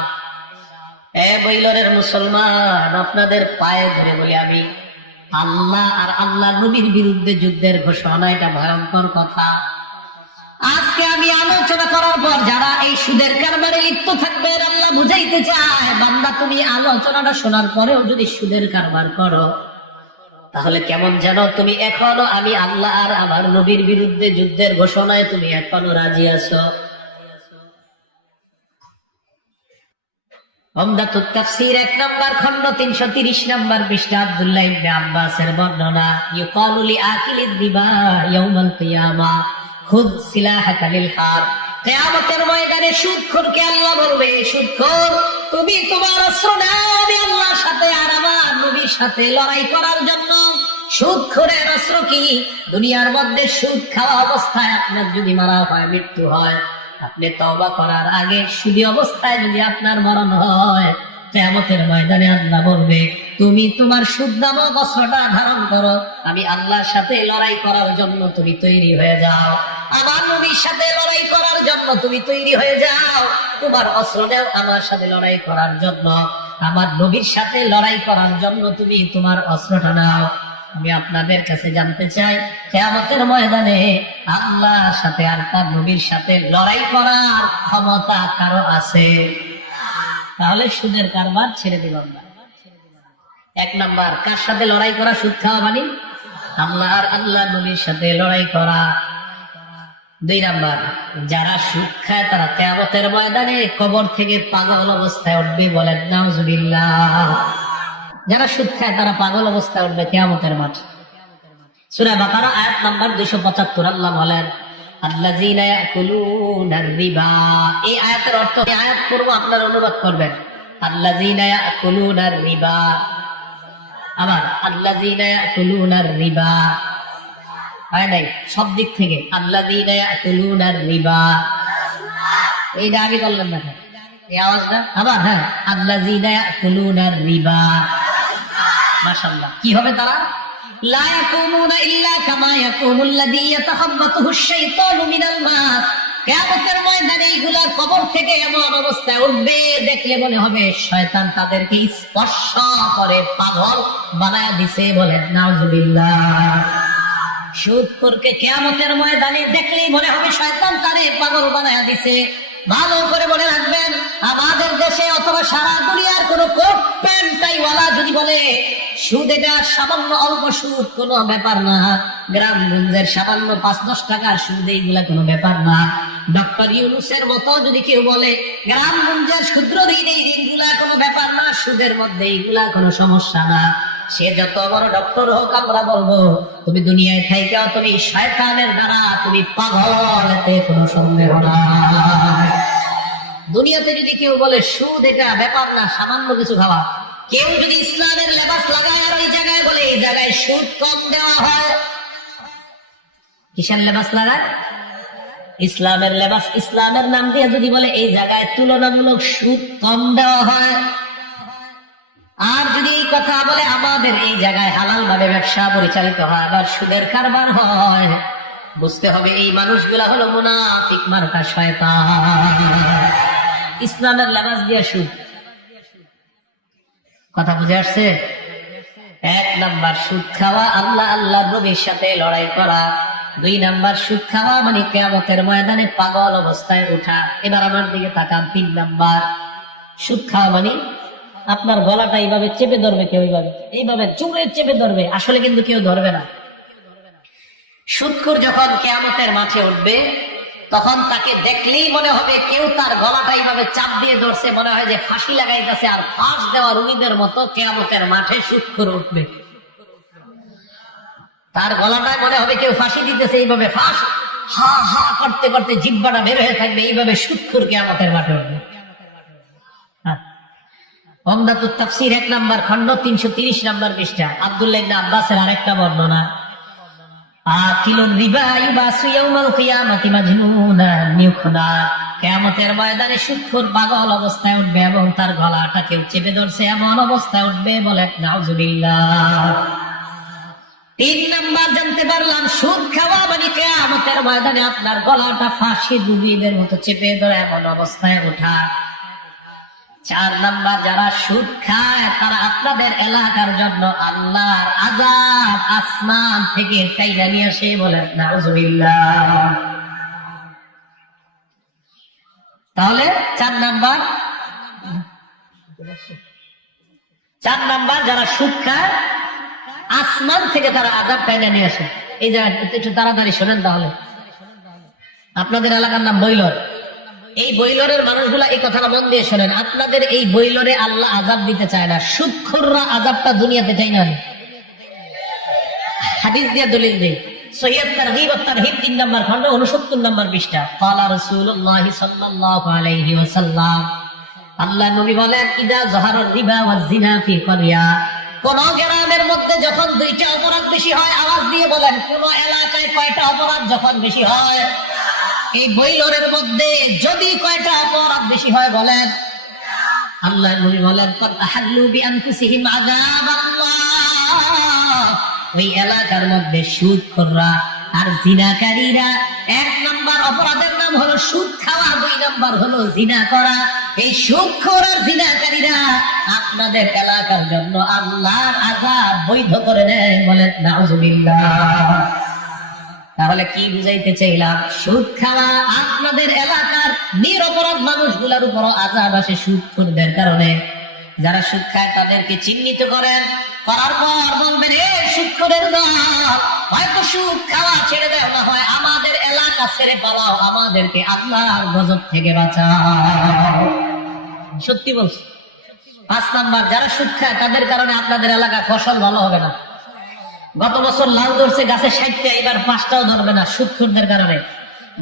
বৈলরের মুসলমান, আপনাদের পায়ে ধরে বলি আমি, আল্লাহ আর আল্লাহ নবীর বিরুদ্ধে যুদ্ধের ঘোষণা, এটা ভয়ঙ্কর কথা। আজকে আমি আলোচনা করার পর যারা এই সুদের কারবারে লিপ্ত থাকবে, আল্লাহ বুঝাইতে চায়, বান্দা তুমি আলোচনাটা শোনার পরেও যদি সুদের কারবার করো তাহলে কেমন যেন তুমি এখনো আমি আল্লাহ আর আমার নবীর বিরুদ্ধে যুদ্ধের ঘোষণায় তুমি এখনো রাজি আছো। উমদাতুত তাফসীর 1 নম্বর খণ্ড 330 নম্বর পৃষ্ঠা আব্দুল্লাহ ইবনে আব্বাসের বর্ণনা, ইউকালু লিআকিলির রিবা ইয়াউমাল কিয়ামা খুদ সিলাহাকা লিল হার। কিয়ামতের ময়দানে সুদখোরকে আল্লাহ বলবে, সুদখোর তুমি তোমার অস্ত্র নাও আমি আল্লাহর সাথে আর আমার নবীর সাথে লড়াই করার জন্য। সুদখোরের অস্ত্র কি? দুনিয়ার মধ্যে সুদ খাওয়া অবস্থায় আপনার যদি মারা হয়, মৃত্যু হয়, আপনি তওবা করার আগে সুদী অবস্থায় যদি আপনার মরণ হয়, কিয়ামতের ময়দানে আল্লাহ বলবে তুমি তোমার সুদ নামক অস্ত্রটা ধারণ করো, আমি আল্লাহর সাথে লড়াই করার জন্য তুমি তৈরি হয়ে যাও, আমার নবীর সাথে লড়াই করার জন্য তুমি তৈরি হয়ে যাও। তোমার অস্ত্র নাও আমার সাথে লড়াই করার জন্য, আমার নবীর সাথে লড়াই করার জন্য তুমি তোমার অস্ত্রটা নাও। আমি আপনাদের কাছে জানতে চাই, কিয়ামতের ময়দানে আল্লাহর সাথে আর তার নবীর সাথে লড়াই করার ক্ষমতা কারো আছে? তাহলে সুদের কারবার ছেড়ে দিলাম না। 1 নাম্বার, কার সাথে লড়াই করা? সুদ খাওয়া মানে আল্লাহ আর আল্লাহ নবীর সাথে লড়াই করা। 2 নাম্বার, যারা সুদ খায় তারা কিয়ামতের ময়দানে কবর থেকে পাগল অবস্থায় উঠবে। বলেন নাউজুবিল্লাহ। যারা সুদ খায় তারা পাগল অবস্থায় উঠবে কিয়ামতের মাঠে। সূরা বাকারা আয়াত নাম্বার 275 আল্লাহ বলেন, আল্লাযীনা ইয়াকুলুনার রিবা। এই আয়াতের অর্থ, এই আয়াত পূর্ব আপনারা অনুবাদ করবেন, আল্লাযীনা ইয়াকুলুনার রিবা। আবার আল্লাযীনা ইয়াকুলুনার রিবা হয় নাই, সব দিক থেকে আল্লাযীনা ইয়াকুলুনার রিবা। এইটা আগে বললেন না এই আওয়াজটা? আবার হ্যাঁ, আল্লাযীনা ইয়াকুলুনার রিবা। মাশাআল্লাহ। কি হবে তারা? লা ইয়াকুমুনা ইল্লা কামা ইয়াকুমুল্লাযী ইয়াতাখাব্বাতুহুশ শাইতানু মিনাল মাস। কিয়ামতের ময়দানে এইগুলা কবর থেকে এমন অবস্থায় উঠবে, দেখলে মনে হবে শয়তান তাদেরকে স্পর্শ করে পাগল বানায়া দিছে। বলেন নাউজুবিল্লাহ। সুদখোরকে কিয়ামতের ময়দানে দেখলেই মনে হবে শয়তান তারে পাগল বানায়া দিছে। ভালো করে মনে রাখবেন, আমাদের দেশে অথবা সারা দুনিয়ার কোন কোট প্যান্টাইওয়ালা যদি বলে সুদ এটা সামান্য অল্প সুদ, কোনো ব্যাপার না, গ্রামগঞ্জের সামান্য 5-10 টাকার সুদ, এইগুলা কোনো ব্যাপার না। ডক্টর ইউনূসের মতো যদি কেউ বলে গ্রামগঞ্জের ক্ষুদ্র ঋণ, এই ঋণগুলা কোনো ব্যাপার না, সুদের মধ্যে এইগুলা কোনো সমস্যা না, সে যত বড় ডক্টর হোক, আমরা বলবো তুমি দুনিয়ায় থাইকাও তুমি শয়তানের দ্বারা তুমি পাগল, এতে কোনো সন্দেহ নাই। দুনিয়াতে যদি কেউ বলে সুদ এটা ব্যাপার না, সামান্য কিছু খাওয়া, কেউ যদি ইসলামের লেবাস লাগায় আর ওই জায়গায় বলে এই জায়গায় সুদ কম দেওয়া হয়, কিসের লেবাস লাগায়? ইসলামের লেবাস, ইসলামের নাম দিয়ে যদি বলে এই জায়গায় তুলনামূলক সুদ কম দেওয়া হয়, আর যদি এই কথা বলে আমাদের এই জায়গায় হালাল ভাবে ব্যবসা পরিচালিত হয় আবার সুদের কারবার হয়, বুঝতে হবে এই মানুষগুলা হলো মুনাফিক মার্কা শয়তান। ইসলামের লেবাস দিয়া সুদ, কথা বুঝে আসছে? 1 নাম্বার সুদ খাওয়া, আল্লাহ আল্লাহ নবীর সাথে লড়াই করা। 2 নাম্বার সুদ খাওয়া মানে কিয়ামতের ময়দানে পাগল অবস্থায় ওঠা। এবার আমার দিকে তাকান। 3 নাম্বার সুদ খাওয়া মানে আপনার গলাটা এইভাবে চেপে ধরবে, কেউ এইভাবে চুমড়ে চেপে ধরবে, আসলে কিন্তু কেউ ধরবে না। সুদখোর যখন কিয়ামতের মাঠে উঠবে তখন তাকে দেখলেই মনে হবে কেউ তার গলাটা এইভাবে চাপ দিয়ে ধরছে, মনে হয় যে ফাঁসি লাগাইতেছে। আর ফাঁস দেওয়া রুগীদের মতো কিয়ামতের মাঠে সুদখোর উঠবে, তার গলাটায় মনে হবে কেউ ফাঁসি দিতেছে, এইভাবে ফাঁস হা হা করতে করতে জিহ্বাটা বের হয়ে থাকবে, এইভাবে সুদখোর কিয়ামতের মাঠে উঠবে। ওমদাতুত তাফসীর 1 নাম্বার খণ্ড 330 নাম্বার পৃষ্ঠা। আব্দুল্লাহ ইবনে আব্বাসের আরেকটা বর্ণনা, আকিলুর রিবা ইউবাসু ইয়াউমাল কিয়ামাতি মাজনুনান ইউখনা, কিয়ামতের ময়দানে সুদখোর পাগল অবস্থায় উঠবে এবং তার গলাটা কেউ চেপে ধরছে এমন অবস্থায় উঠবে, বলে নাউজুবিল্লাহ। 3 নাম্বার জানতে পারলাম সুদ খাওয়া মানে কিয়ামতের ময়দানে আপনার গলাটা ফাঁসি রুগীদের মতো চেপে ধরে এমন অবস্থায় ওঠা। 4 নাম্বার যারা সুদ খায় তারা আপনাদের এলাকার জন্য আল্লাহর আযাব আসমান থেকে টাইনা নিয়ে আসে, বলেন নাউজুবিল্লাহ। তাহলে 4 নাম্বার যারা সুদ খায় আসমান থেকে তারা আযাব টাইনা নিয়ে আসে। এই জায়গায় একটু তাড়াতাড়ি শোনেন। তাহলে আপনাদের এলাকার নাম বৈলর, এই বৈলরের মানুষগুলা এই কথাটা মন দিয়ে শোনেন। আপনাদের এই বৈলরে আল্লাহ আযাব দিতে চায় না, সুদখোররা আযাবটা দুনিয়াতে চাই না। হাদিস দিয়ে দলিল দেই, সহিহ তারগীব ওয়া তারহিব 3 নাম্বার খণ্ড 69 নাম্বার পৃষ্ঠা। ক্বালা রাসূলুল্লাহ সাল্লাল্লাহু আলাইহি ওয়াসাল্লাম, আল্লাহ নবী বলেন, ইদা যাহারার রিবা ওয়াজ জিনা ফি ক্বরিয়া, কোন গ্রামের মধ্যে যখন 2টা অপরাধ বেশি হয়, আওয়াজ দিয়ে বলেন কোন এলাকায় কয়টা অপরাধ যখন বেশি হয়? এই বৈলরের মধ্যে যদি কয়টা অপরাধ বেশি হয় বলেন? আল্লাহ নবী বলেন, কদ আহাল্লু বিআনফুসিহিম আযাবাল্লাহ, ওই এলাকার মধ্যে সুদখোররা আর জিনাকারীরা 1 নাম্বার অপরাধের নাম হলো সুদ খাওয়া, 2 নাম্বার হলো জিনা করা। এই সুদখোর আর জিনাকারীরা আপনাদের এলাকার জন্য আল্লাহর আযাব বৈধ করে নেয়, বলেন নাউজুবিল্লাহ। তাহলে কি বুঝাইতে চাইলাম? সুদ খাওয়া আপনাদের এলাকার নিরপরাধ মানুষগুলোর উপর আযাব আসে সুদখোরদের কারণে। যারা সুদ খায় তাদেরকে চিহ্নিত করেন, করার পর বলবেন, এ সুদখোরের দল, হয়তো সুদ খাওয়া ছেড়ে দাও, না হয় আমাদের এলাকা ছেড়ে পালাও, আমাদেরকে আল্লাহর গজব থেকে বাঁচাও। সত্যি বলছি। 5 নাম্বার যারা সুদ খায় তাদের কারণে আপনাদের এলাকায় ফসল ভালো হবে না। গত বছর লাউ ধরছে গাছে 60টা, এবার 5টাও ধরবে না সুদখোরদের কারণে।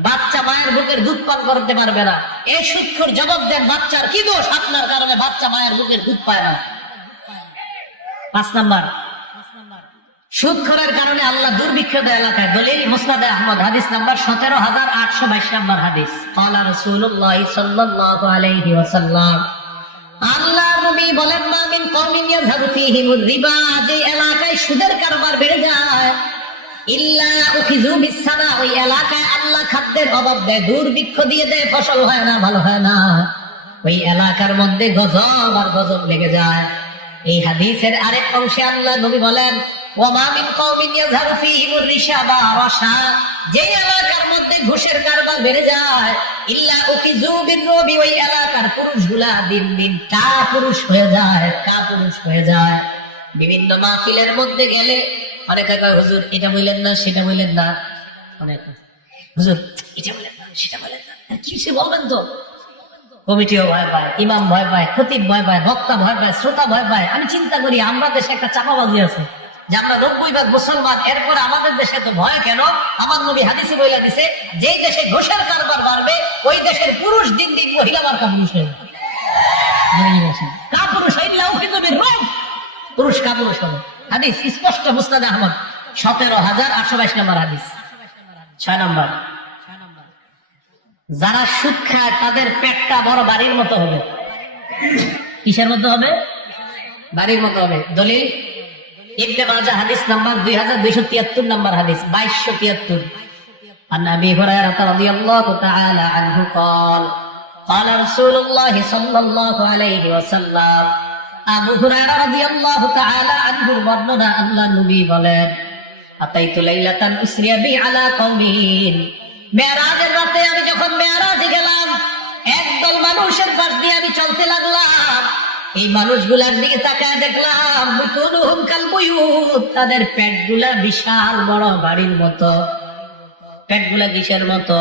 বাচ্চা মায়ের বুকের দুধ পান করতে পারবে না। এই সুদখোর জবাব দেন, বাচ্চার কি দোষ? আপনার কারণে বাচ্চা মায়ের বুকের দুধ পায় না। 5 নাম্বার সুদখোরের কারণে আল্লাহ দুর্ভিক্ষ দেয় এলাকায়। দলিল মুসনাদে আহমদ, হাদিস নাম্বার 17822 নাম্বার হাদিস। ক্বালা রাসূলুল্লাহ সাল্লাল্লাহু আলাইহি ওয়াসাল্লাম, আল্লাহ নবী বলেন, মা মিন কওমিন ইয়াযহাবু ফীহিমুর রিবা, যে এলাকায় সুদের কারবার বেড়ে যায়, ইল্লা উখিযু বিসসানা, ওই এলাকায় আল্লাহ খাদ্যের অভাব দেয়, দুর্ভিক্ষ দিয়ে দেয়, ফসল হয় না, ভালো হয় না, ওই এলাকার মধ্যে গজব আর গজব লেগে যায়। এই হাদিসের আরেক অংশে আল্লাহ নবী বলেন, ওয়া মা মিন কওমিন ইয়াযহারু ফীহিমুর রিশাবা রাশা, যে এলাকার মধ্যে ঘুষের কারবার বেড়ে যায়, ইল্লা উখিযু বিররুবি, ওই এলাকার পুরুষগুলা দিন দিন কাপুরুষ হয়ে যায়। বিভিন্ন মাহফিলের মধ্যে গেলে অনেকে কয়, হুজুর এটা বললেন না, সেটা বললেন না, অনেক হুজুর এটা বললেন না, সেটা বললেন না, কিছু বলবেন তো। কমিটিও ভয় পায়, ইমাম ভয় পায়, খতিব ভয় পায়, বক্তা ভয় পায়, শ্রোতা ভয় পায়। আমি চিন্তা করি আমরা দেশে একটা চাপাবাজি আছে যে আমরা 90% মুসলমান, এরপরে আমাদের দেশে তো ভয় কেন? আমার নবী হাদিসে বইলা দিছে, যেই দেশে ঘোষের কারবার বাড়বে ওই দেশের পুরুষ দিন দিন মহিলা মার্কা পুরুষ হয়ে কাপুরুষ হইলে পুরুষ কাপুরুষ হবে। হাদিস স্পষ্ট, মুসনাদে আহমদ 17822 নম্বর হাদিস। 6 নম্বর, যারা সুদ খায় তাদের পেটটা বড় বাড়ির মতো হবে। কিসের মতো হবে? বাড়ির মতো হবে। দলিল ইবনে মাজাহ হাদিস নাম্বার 2273 নাম্বার হাদিস 2273। عن أبي هريرة رضي الله تعالى عنه قال قال رسول الله صلى الله عليه وسلم আবু হুরায়রা রাদিয়াল্লাহু তাআলা আনহুর বর্ণনা, আল্লাহর নবী বলেন, আতাইতু লাইলাতান উসরিয়া বি আলা কওমিন, মেরাজের রাতে আমি যখন মেরাজে গেলাম, একদল মানুষের পাশ দিয়ে আমি চলতে লাগলাম। এই মানুষগুলার দিকে তাকায় দেখলাম, বুতুনুহুম কাল বুয়ুত, তাদের পেটগুলা বিশাল বড় বাড়ির মতো। পেটগুলা কিসের মতো?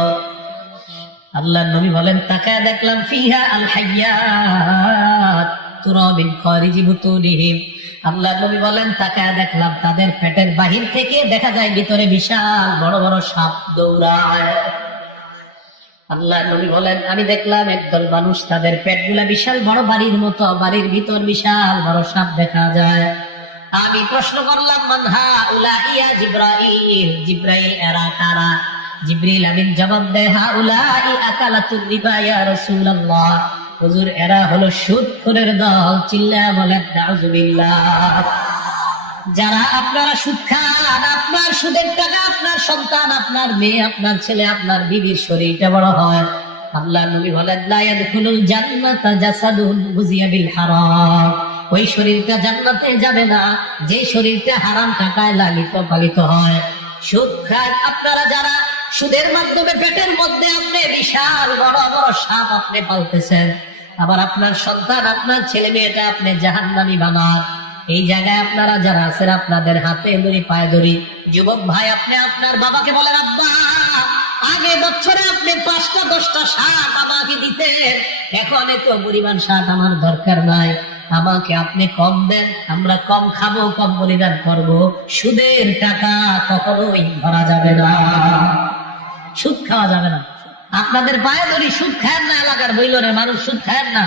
আল্লাহর নবী বলেন, তাকায় দেখলাম, ফিহা আল হাইয়াত তুরাবিন খারিজি বুতুনিহিম। আল্লাহর নবী বলেন, তাকায় দেখলাম তাদের পেটের বাহির থেকে দেখা যায় ভিতরে বিশাল বড় বড় সাপ দৌড়ায়। আল্লাহর নবী বলেন, আমি দেখলাম একদল মানুষ, তাদের পেটগুলা বিশাল বড় বাড়ির মতো, বাড়ির ভিতর বিশাল বড় সাপ দেখা যায়। আমি প্রশ্ন করলাম, মান হাউলাইয়া জিবরাইল, জিবরাইল এরা কারা? জিবরিল আমিন জবাব দেয়, হাউলাই আকালাতুর রিবা ইয়া রাসূলুল্লাহ, হুজুর এরা হলো সুদখোরের দল। চিল্লায়া বলেন নাউজুবিল্লাহ। যারা আপনারা সুদ খান, আপনার সুদের টাকা আপনার সন্তান, আপনার মেয়ে, আপনার ছেলে, আপনার বিবির শরীরটা বড় হয়। আল্লাহর নবী বলেন, লা ইয়াদখুলুল জান্নাতা জাসাদুন গুযিয়া বিল হারাম, ওই শরীরটা জান্নাতে যাবে না যে শরীরটা হারাম টাকায় লালিত পালিত হয়। সুদ খান আপনারা যারা, সুদের মাধ্যমে পেটের মধ্যে আপনি বিশাল বড় বড় সাপ আপনি পালতেছেন, আবার আপনার সন্তান, আপনার ছেলে মেয়েটা আপনি জাহান্নামী বানান। এই জায়গায় আপনারা যারা আছেন, আপনাদের হাতে ধরি পায়ে ধরি, যুবক ভাই, আপনি আপনার বাবাকে বলেন, আব্বা আগে বছরে আপনি 5টা 10টা শাক আমাকে দিতেন, এখন এত পরিমাণ শাক আমার দরকার নাই, আমাকে আপনি কম দেন, আমরা কম খাবো, কম বলিদান করবো। সুদের টাকা কখনোই ধরা যাবে না, সুদ খাওয়া যাবে না। আপনাদের পায়ে ধরি, সুদ খায়েন না, এলাকার বইলরে মানুষ সুদ খায়েন না।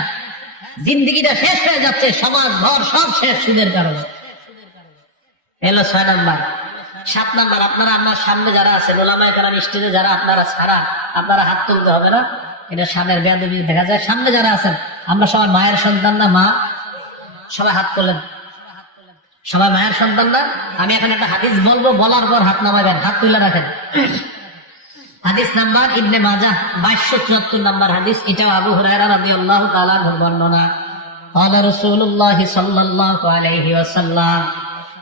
জিন্দিগিটা শেষ হয়ে যাচ্ছে, সমাজ ঘর সব শেষ সুদের কারণে। এলো 6 নাম্বার। 7 নাম্বার, আপনারা আমার সামনে যারা আছেন, ওলামায়ে কেরাম স্টেজে যারা আপনারা ছাড়া, আপনারা হাত তুলতে হবে না, এটা সামনের বেয়াদবি দেখা যায়। সামনে যারা আছেন, আমরা সবাই মায়ের সন্তান না? মা সবাই হাত তোলেন, সবাই মায়ের সন্তান না? আমি এখন একটা হাদিস বলবো, বলার পর হাত নামাবেন, হাত তুলে রাখেন। হাদিস নাম্বার ইবনে মাজাহ 2274 নাম্বার হাদিস, এটাও আবু হুরায়রা রাদিয়াল্লাহু তাআলা আনহু বর্ণনা। قال رسول الله صلى الله عليه وسلم,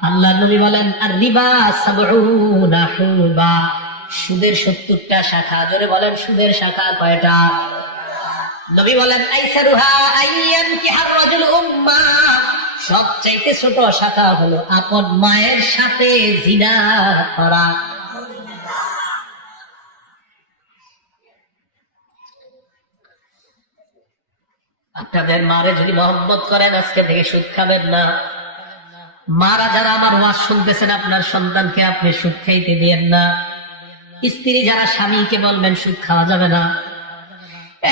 আল্লাহর নবী বলেন, আর রিবা 70 হুবা, সুদের 70টা শাখা। জোরে বলেন, সুদের শাখা কয়টা? নবী বলেন, আইসারুহা আইয়ানকিহার রাজুল উম্মা, সবচাইতে ছোট শাখা হলো আপন মায়ের সাথে জিনা করা। আপনাদের মারে যদি মহব্বত করেন, আজকে থেকে সুদ খাবেন না। মারা যারা আমার ওয়াজ শুনতেছেন, আপনার সন্তানকে আপনি সুদ খাইতে দিয়েন না। স্ত্রী যারা স্বামীকে বলবেন সুদ খাওয়া যাবে না।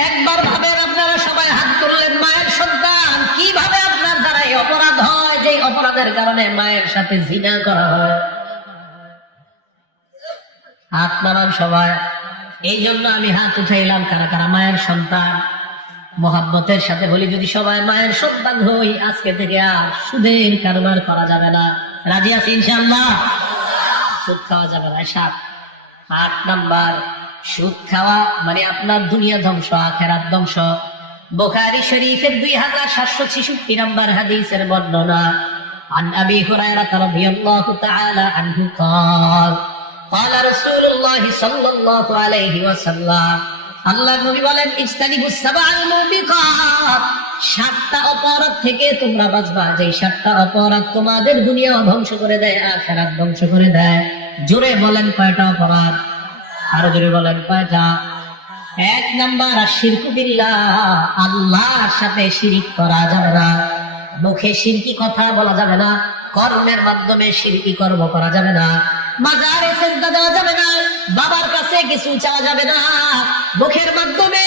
একবার ভাবেন, আপনারা সবাই হাত তুললেন, মায়ের সন্তান কিভাবে আপনার দ্বারা এই অপরাধ হয়, যে অপরাধের কারণে মায়ের সাথে জিনা করা হয়। হাত নামান সবাই। এই জন্য আমি হাত উঠাইলাম, কারা কারা মায়ের সন্তান। মোহাব্বতের সাথে বলি, যদি সবাই মায়ের সন্তান হই, আজকে থেকে আর সুদের কারবার করা যাবে না। রাজি আছি ইনশাআল্লাহ? সুদ খাওয়া যাবে না। 8 নাম্বার, সুদ খাওয়া মানে আপনার দুনিয়া ধ্বংস, আখিরাত ধ্বংস। বুখারী শরীফের 2766 নাম্বার হাদিসের বর্ণনা। عن أبي هريرة رضي الله تعالى عنه قال قال رسول الله صلى الله عليه وسلم, আল্লাহর নবী বলেন, ইজতানিবুস সাবআল মুবিকাত, 7টা অপরাধ থেকে তোমরা বাঁচবা, যে 7টা অপরাধ তোমাদের দুনিয়া ধ্বংস করে দেয়, আখিরাত ধ্বংস করে দেয়। জোরে বলেন কয়টা অপরাধ? আরো জোরে বলেন কয়টা? 1 নাম্বার, আশিরকু বিল্লাহ, আল্লাহর সাথে শিরিক করা যাবে না। মুখে শিরকি কথা বলা যাবে না, কর্মের মাধ্যমে শিরকি কর্ম করা যাবে না, মাজারে সেজদা দেওয়া যাবে না, বাবার কাছে কিছু চাওয়া যাবে না। মুখের মাধ্যমে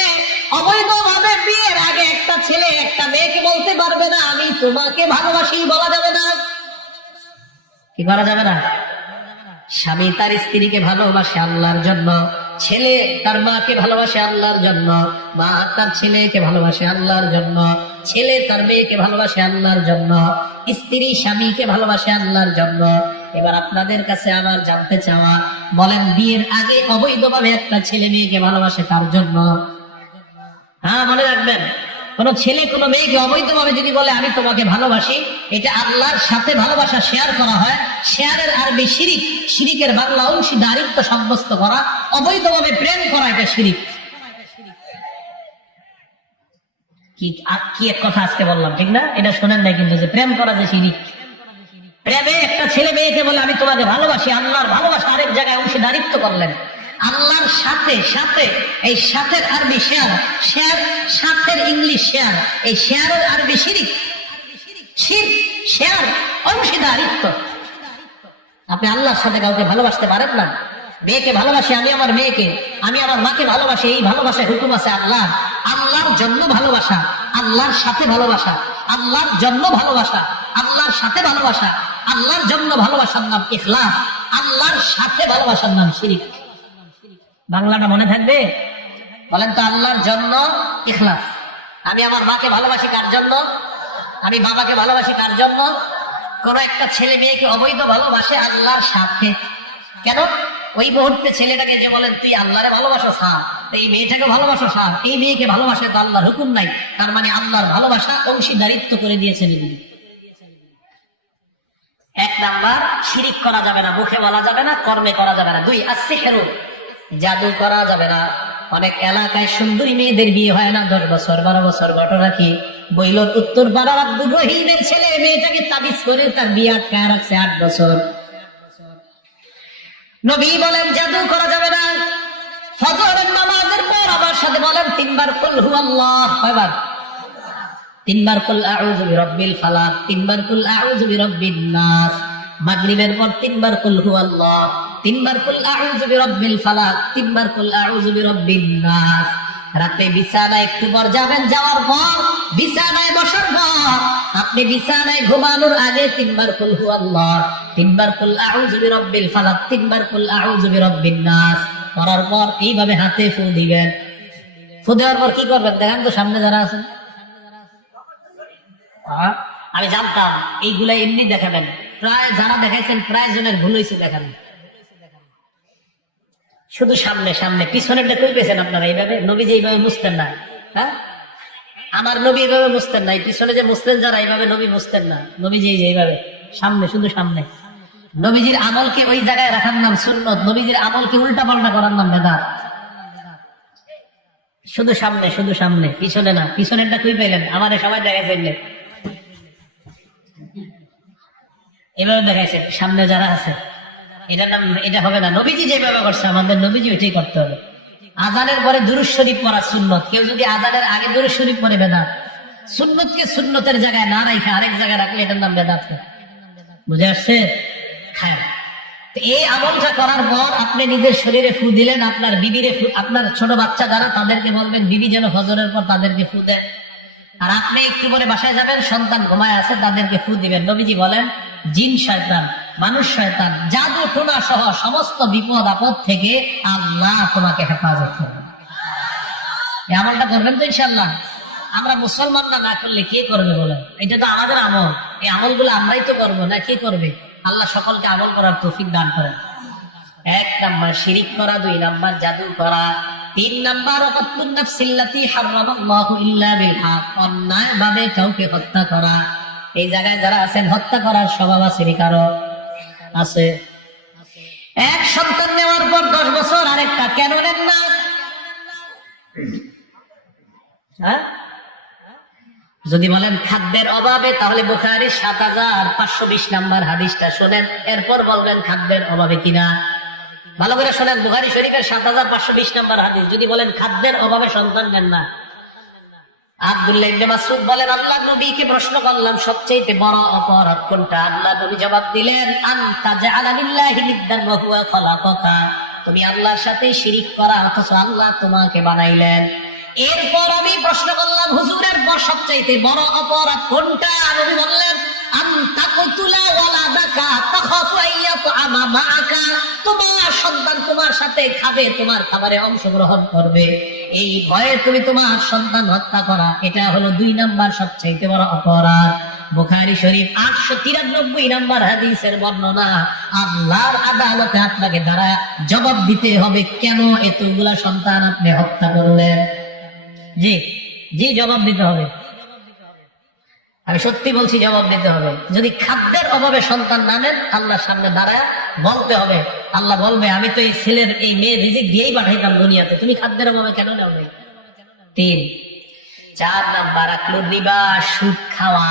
অবৈধভাবে বিয়ের আগে একটা ছেলে একটা মেয়েকে বলতে পারবে না আমি তোমাকে ভালোবাসি, বলা যাবে না। কি করা যাবে না? স্বামী তার স্ত্রীকে ভালোবাসে আল্লাহর জন্য, ছেলে তার মাকে ভালোবাসে আল্লাহর জন্য, মা তার ছেলেকে ভালোবাসে আল্লাহর জন্য, ছেলে তার মেয়েকে ভালোবাসে আল্লাহর জন্য, স্ত্রী স্বামীকে ভালোবাসে আল্লাহর জন্য। এবার আপনাদের কাছে আমার জানতে চাওয়া, বলেন বিয়ের আগে অবৈধভাবে একটা ছেলে মেয়েকে ভালোবাসে কার জন্য? হ্যাঁ, মনে রাখবেন, কোন ছেলে কোন মেয়েকে অবৈধভাবে যদি বলে আমি তোমাকে ভালোবাসি, এটা আল্লাহর সাথে ভালোবাসা শেয়ার করা হয়। শেয়ারের আরবি শিরিক, শিরিকের বাংলা অংশীদারিত্ব সাব্যস্ত করা, অবৈধভাবে প্রেম করা, এটা শিরিক। কি এক কথা আজকে বললাম, ঠিক না? এটা শোনেন না কিন্তু, যে প্রেম করা যে শিরিক। প্রেমে একটা ছেলে মেয়েকে বলে আমি তোমাকে ভালোবাসি, আল্লাহর ভালোবাসা আরেক জায়গায় অংশীদারিত্ব করলেন আল্লাহর সাথে। সাথে এই সাথের আরবি শেয়ার, শেয়ার সাথের ইংলিশ শেয়ার, এই শেয়ারের আরবি শিরিক। শিরক, শেয়ার, অংশীদারিত্ব। আপনি আল্লাহর সাথে কাউকে ভালোবাসতে পারেন না। মেয়েকে ভালোবাসি আমি আমার মেয়েকে, আমি আমার মাকে ভালোবাসি, এই ভালোবাসায় হুকুম আছে আল্লাহ। আল্লাহর জন্য ভালোবাসা, আল্লাহর সাথে ভালোবাসা, আল্লাহর জন্য ভালোবাসা, আল্লাহর সাথে ভালোবাসা, আল্লাহর জন্য ভালোবাসার নাম ইখলাস, আল্লাহর সাথে ভালোবাসার নাম শিরিক। বাংলাটা মনে থাকবে? বলেন তো, আল্লাহর জন্য ইখলাস। আমি আমার মাকে ভালোবাসি কার জন্য? আমি বাবাকে ভালোবাসি কার জন্য? কোন একটা ছেলে মেয়েকে অবৈধ ভালোবাসে আল্লাহর সাথে। কেন? ওই মুহূর্তে ছেলেটাকে যে বলেন তুই আল্লাহরে ভালোবাসো স্যার, এই মেয়েটাকে ভালোবাসো স্যার, এই মেয়েকে ভালোবাসে তো আল্লাহর হুকুম নাই, তার মানে আল্লাহর ভালোবাসা অংশীদারিত্ব করে দিয়েছেন। এক নাম্বার, শিরিক করা যাবে না, মুখে বলা যাবে না, কর্মে করা যাবে না। দুই, আসসিহরু, জাদু করা যাবে না। অনেক এলাকায় সুন্দরী মেয়েদের বিয়ে হয় না 10 বছর 12 বছর। ঘটনা কি? বইলোর উত্তর পাড়ার আব্দুর রহিমের ছেলে মেয়েটাকে তাবিজ করে তার বিয়ে আটকায় রাখছে 8 বছর। নবী বলেন জাদু করা যাবে না। ফজরের নামাজের পর আমার সাথে বলেন 3 বার কুল হুয়াল্লাহ। কয়বার? 3 বার কুল আউযু বিরাব্বিল ফালাক, 3 বার কুল আউযু বিরাব্বিন নাস। মাগরিবের পর 3 বার কুল হুয়াল্লাহ, 3 বার কুল আউযু বিরাব্বিল ফালাক, 3 বার কুল আউযু বিরাব্বিন নাস। রাতে বিছানায় একটু পর যাবেন, যাওয়ার পর বিছানায় বসার পর আপনি বিছানায় ঘুমানোর আগে 3 বার কুল হুয়াল্লাহ, 3 বার কুল আউযু বিরাব্বিল ফালাক, 3 বার কুল আউযু বিরাব্বিন নাস করার পর এইভাবে হাতে ফু দিবেন। ফু দেওয়ার পর কি করবেন দেখেন তো, সামনে যারা আছেন। আমি জানতাম এইগুলা এমনি দেখাবেন, প্রায় যারা দেখাইছেন প্রায় জনের ভুল হয়েছে দেখাবেন। শুধু সামনে সামনে, পিছনেরটা কই পেয়েছেন আপনারা? এইভাবে নবীজি এইভাবে মুছতেন না। হ্যাঁ, আমার নবী এইভাবে মুছতেন না। পিছনে যে মুছতেন যারা, এইভাবে নবী মুছতেন না। নবীজি এইভাবে সামনে, শুধু সামনে। নবীজির আমলকে ওই জায়গায় রাখার নাম সুন্নত, নবীজির আমলকে উল্টা পাল্টা করার নাম বেদাত। শুধু সামনে, শুধু সামনে, পিছনে না। পিছনেরটা কই পেলেন? আমাদের সবাই দেখাইছেন এভাবে দেখাইছেন। সামনে যারা আছে, এটার নাম, এটা হবে না। নবীজি যেভাবে করছে আমাদের নবীজি ওইটাই করতে হবে। আজানের পরে দুরূদ শরীফ পড়া সুন্নত। কেউ যদি আজানের আগে দুরূদ শরীফ পড়ে বেদাত। সুন্নতকে সুন্নতের জায়গায় না রাখা আরেক জায়গায় রাখলে এটার নাম বেদাত। বুঝে আসছে? হ্যাঁ। এই আমলটা করার পর আপনি নিজের শরীরে ফু দিলেন, আপনার বিবিরে ফু, আপনার ছোট বাচ্চা যারা তাদেরকে বলবেন বিবি যেন ফজরের পর তাদেরকে ফু দেন। আর আপনি একটু পরে বাসায় যাবেন, সন্তান ঘুমায় আছে তাদেরকে ফু দিবেন। নবীজি বলেন জিন শয়তান, মানুষ শয়তান, জাদু টোনা সহ সমস্ত বিপদ আপদ থেকে আল্লাহ তোমাকে হেফাজত করবেন। এই আমলটা করবেন তো ইনশাআল্লাহ? আমরা মুসলমান না করলে কে করবে বলেন? এটা তো আমাদের আমল। এই আমলগুলো আমরাই তো করবো, না কে করবে? আল্লাহ সকলকে আমল করার তৌফিক দান করেন। 1 নাম্বার শিরিক করা, 2 নাম্বার জাদু করা, 3 নাম্বার কাতলুন নাফসিল্লাতী হারামাল্লাহু ইল্লা বিল হক, অন্যায়ভাবে কাউকে হত্যা করা। এই জায়গায় যারা আছেন হত্যা করার স্বভাব আছে কারো? আছে। এক সন্তান নেওয়ার পর 10 বছর আরেকটা কেন নেন না? হ্যাঁ, যদি বলেন খাদ্যের অভাবে, তাহলে বুখারী ৭৫২০ নাম্বার হাদিসটা শোনেন, এরপর বলবেন খাদ্যের অভাবে কিনা। ভালো করে শোনেন, বুখারী শরীফের ৭৫২০ নাম্বার হাদিস। যদি বলেন খাদ্যের অভাবে সন্তান নেন না। আব্দুল্লাহ ইবনে মাসউদ বলেন আল্লাহর নবীকে প্রশ্ন করলাম সবচেয়ে বড় অপরাধ কোনটা? আল্লাহ নবী জবাব দিলেন আনতা জাআলা লিল্লাহি নিদ্দান ওয়া হুয়া খালাকাকা, তুমি আল্লাহর সাথে শিরিক করা অথচ আল্লাহ তোমাকে বানাইলেন। এরপর আমি প্রশ্ন করলাম হুজুরের পর সবচেয়ে বড় অপরাধ কোনটা? নবী বললেন আনতা কুতুলা ওয়ালাদাকা তাখাফু আইয়াতআমা মাআকা, তোমার সন্তান তোমার সাথে খাবে, তোমার খাবারে অংশগ্রহণ করবে, এই ভয়ে তুমি তোমার সন্তান হত্যা করা, এটা হলো 2 নাম্বার সবচাইতে বড় অপরাধ। বুখারী শরীফ 893 নাম্বার হাদিসের বর্ণনা। আল্লাহর আদালতে আপনাকে দাঁড়ায় জবাব দিতে হবে, কেন এতগুলা সন্তান আপনি হত্যা করলেন। জি জি, জবাব দিতে হবে। আমি সত্যি বলছি, জবাব দিতে হবে। যদি খাদ্যের অভাবে সন্তান না নেন, আল্লাহর সামনে দাঁড়ায় বলতে হবে। আল্লাহ বলবে, আমি তো এই ছেলের এই মেয়ে রিজিক দিয়েই পাঠাইতাম দুনিয়াতে, তুমি খাদ্যের অভাবে কেন নেও নাই? 3। 4 নাম্বার আকলুর রিবা, সুদ খাওয়া।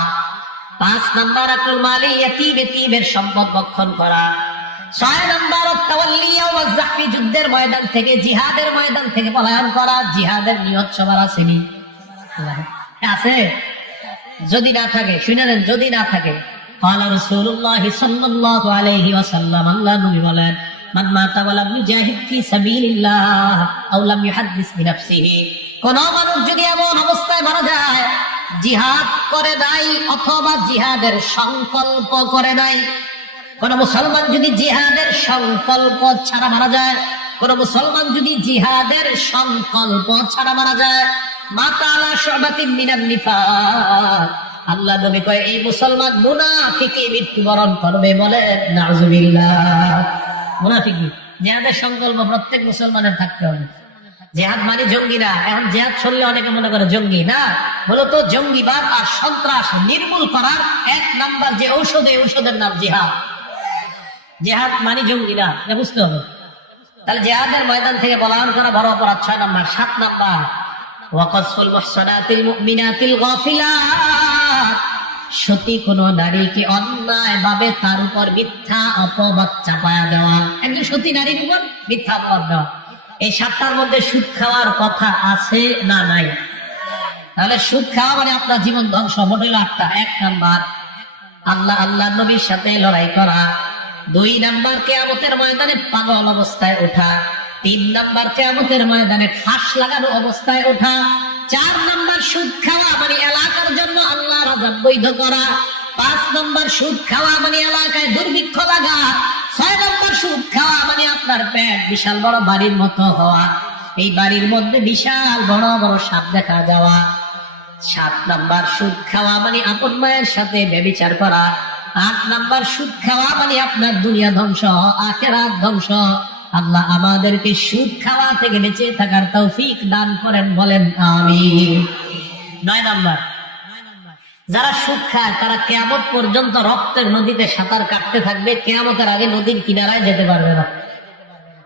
5 নাম্বার আকলুল মালি ইয়াতীম, এতিমের সম্পদ ভক্ষণ করা। 6 নাম্বার তাওয়াল্লি ইয়াউমাজ যাহফি, যুদ্ধের ময়দান থেকে, জিহাদের ময়দান থেকে পলায়ন করা। জিহাদের নিয়ত সবার আসেনি? আছে? যদি না থাকে শুনে নেন, যদি না থাকে, قال رسول الله صلى الله عليه وسلم, আল্লাহ নবী বলেন, মান মাতা ওয়া লাম ইউজাহিদ ফি সাবিলিল্লাহ আও লাম ইউহাদ্দিস বিনাফসিহি, কোন মানুষ যদি এমন অবস্থায় মারা যায়, জিহাদ করে নাই অথবা জিহাদের সংকল্প করে নাই। কোন মুসলমান যদি জিহাদের সংকল্প ছাড়া মারা যায়, কোন মুসলমান যদি জিহাদের সংকল্প ছাড়া মারা যায়, মাতা আলা শুবাতিন মিনান নিফাক, আল্লাহ নবী কয় এই মুসলমান মুনাফিকে মৃত্যুবরণ করবে। বলে নাউজুবিল্লাহ। মুনাফিকি, জিহাদের সংকল্প প্রত্যেক মুসলমানের থাকতে হবে। জিহাদ মানে জঙ্গি না। এখন জিহাদ শুনলে অনেকে মনে করে জঙ্গি না, মূলত জঙ্গিবাদ আর সন্ত্রাস নির্মূল করার 1 নাম্বার যে ঔষধ, এই ঔষধের নাম জিহাদ। জিহাদ মানে জঙ্গি না, এটা বুঝতে হবে। তাহলে জিহাদের ময়দান থেকে পলায়ন করা বড় অপরাধ। 6 নাম্বার। 7 নাম্বার ওয়াকাসফুল মুহসানাতিল মুমিনাতিল গাফিলাত, সতী কোন নারীকে অন্যায় ভাবে তার উপর মিথ্যা অপবাদ চাপায়া দেওয়া। একজন সতী নারীর উপর মিথ্যা অপবাদ দেওয়া। এই 7টার মধ্যে সুদ খাওয়ার কথা আছে না নাই? তাহলে সুদ খাওয়া মানে আপনার জীবন ধ্বংস। মোট হলো 8টা। 1 নাম্বার আল্লাহ নবীর সাথে লড়াই করা। 2 নাম্বার কিয়ামতের ময়দানে পাগল অবস্থায় ওঠা। 3 নাম্বার কিয়ামতের ময়দানে ফাঁস লাগানো অবস্থায় ওঠা। 4 নাম্বার সুদ খাওয়া মানে এলাকার জন্য আল্লাহর আযাব বৈধ করা। 5 নাম্বার সুদ খাওয়া মানে এলাকায় দুর্ভিক্ষ লাগা। 6 নাম্বার সুদ খাওয়া মানে আপনার পেট বিশাল বড় বাড়ির মতো হওয়া, এই বাড়ির মধ্যে বিশাল বড় বড় সাপ দেখা যাওয়া। 7 নাম্বার সুদ খাওয়া মানে আপন মায়ের সাথে ব্যভিচার করা। 8 নাম্বার সুদ খাওয়া মানে আপনার দুনিয়া ধ্বংস, আখিরাত ধ্বংস। আল্লাহ আমাদেরকে সুদ খাওয়া থেকে বেঁচে থাকার তৌফিক দান করেন। বলেন আমিন। 9 নাম্বার যারা সুদ খায় তারা কিয়ামত পর্যন্ত রক্তের নদীতে সাঁতার কাটতে থাকবে, কিয়ামতের আগে নদীর কিনারায় যেতে পারবে না।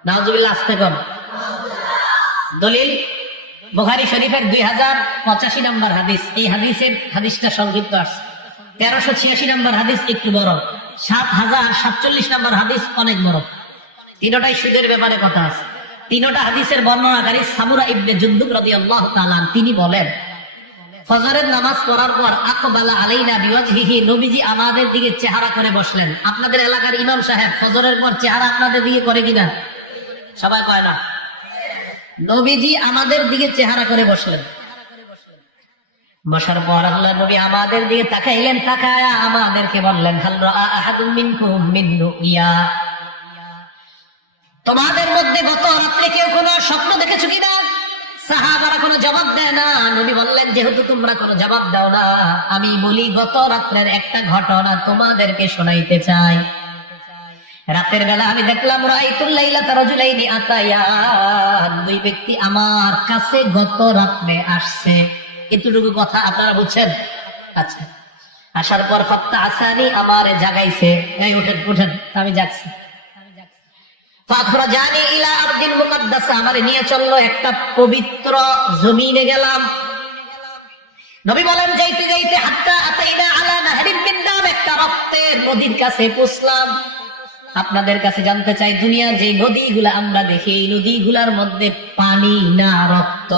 নাউজুবিল্লাহ। আস্তে কর। দলিল বুখারী শরীফের 2085 নাম্বার হাদিস। এই হাদিসটা সংক্ষিপ্ত আছে। 1386 নাম্বার হাদিস একটু বড়। 7047 নাম্বার হাদিস অনেক বড়। তিনটাই সুদের ব্যাপারে কথা আছে। তিনটা হাদিসের বর্ণনাকারী সামুরা ইবনে জুনদুব রাদিয়াল্লাহু তাআলা, তিনি বলেন, ফজরের নামাজ পড়ার পর আকবালা আলাইনা বিওয়াজহিহি, নবীজি আমাদের দিকে চেহারা করে বসলেন। আপনাদের এলাকার ইমাম সাহেব ফজরের পর চেহারা আপনাদের দিকে করে কিনা? সবাই কয় না। নবীজি আমাদের দিকে চেহারা করে বসলেন। বসার পর আল্লাহ নবী আমাদের দিকে তাকাইলেন, তাকায়া আমাদেরকে বললেন, হাল রাআ আহাদুম মিনকুম মিন রুইয়া, তোমাদের মধ্যে গত রাত্রে কেউ কোনো স্বপ্ন দেখেছো কিনা? সাহাবারা কোনো জবাব দেয় না। নবী বললেন, যেহেতু তোমরা কোনো জবাব দাও না, আমি বলি গত রাত্রের একটা ঘটনা তোমাদেরকে শোনাইতে চাই। রাতের বেলা আমি দেখলাম রাআইতুল লাইলাতা রাজুলাইনি আতায়ান, 2 ব্যক্তি আমার কাছে গত রাতে আসছে। এতটুকু কথা আপনারা বুঝছেন? আচ্ছা। আসার পর ফাত্তা আসানি, আমারে জাগাইছে, এই উঠেন উঠেন, আমি যাচ্ছি। ফাখরাজানি ইলা আরদিন মুকাদ্দাসা, আমারে নিয়ে চললো একটা পবিত্র জমিনে গেলাম। নবী বলেন, যাইতে যাইতে হাত্তা আতাইনা আলা নাহরিন মিন দাম, একটা রক্তের নদীর কাছে পৌঁছলাম। আপনাদের কাছে জানতে চাই, দুনিয়ার যে নদীগুলা আমরা দেখি, এই নদীগুলার মধ্যে পানি না রক্ত?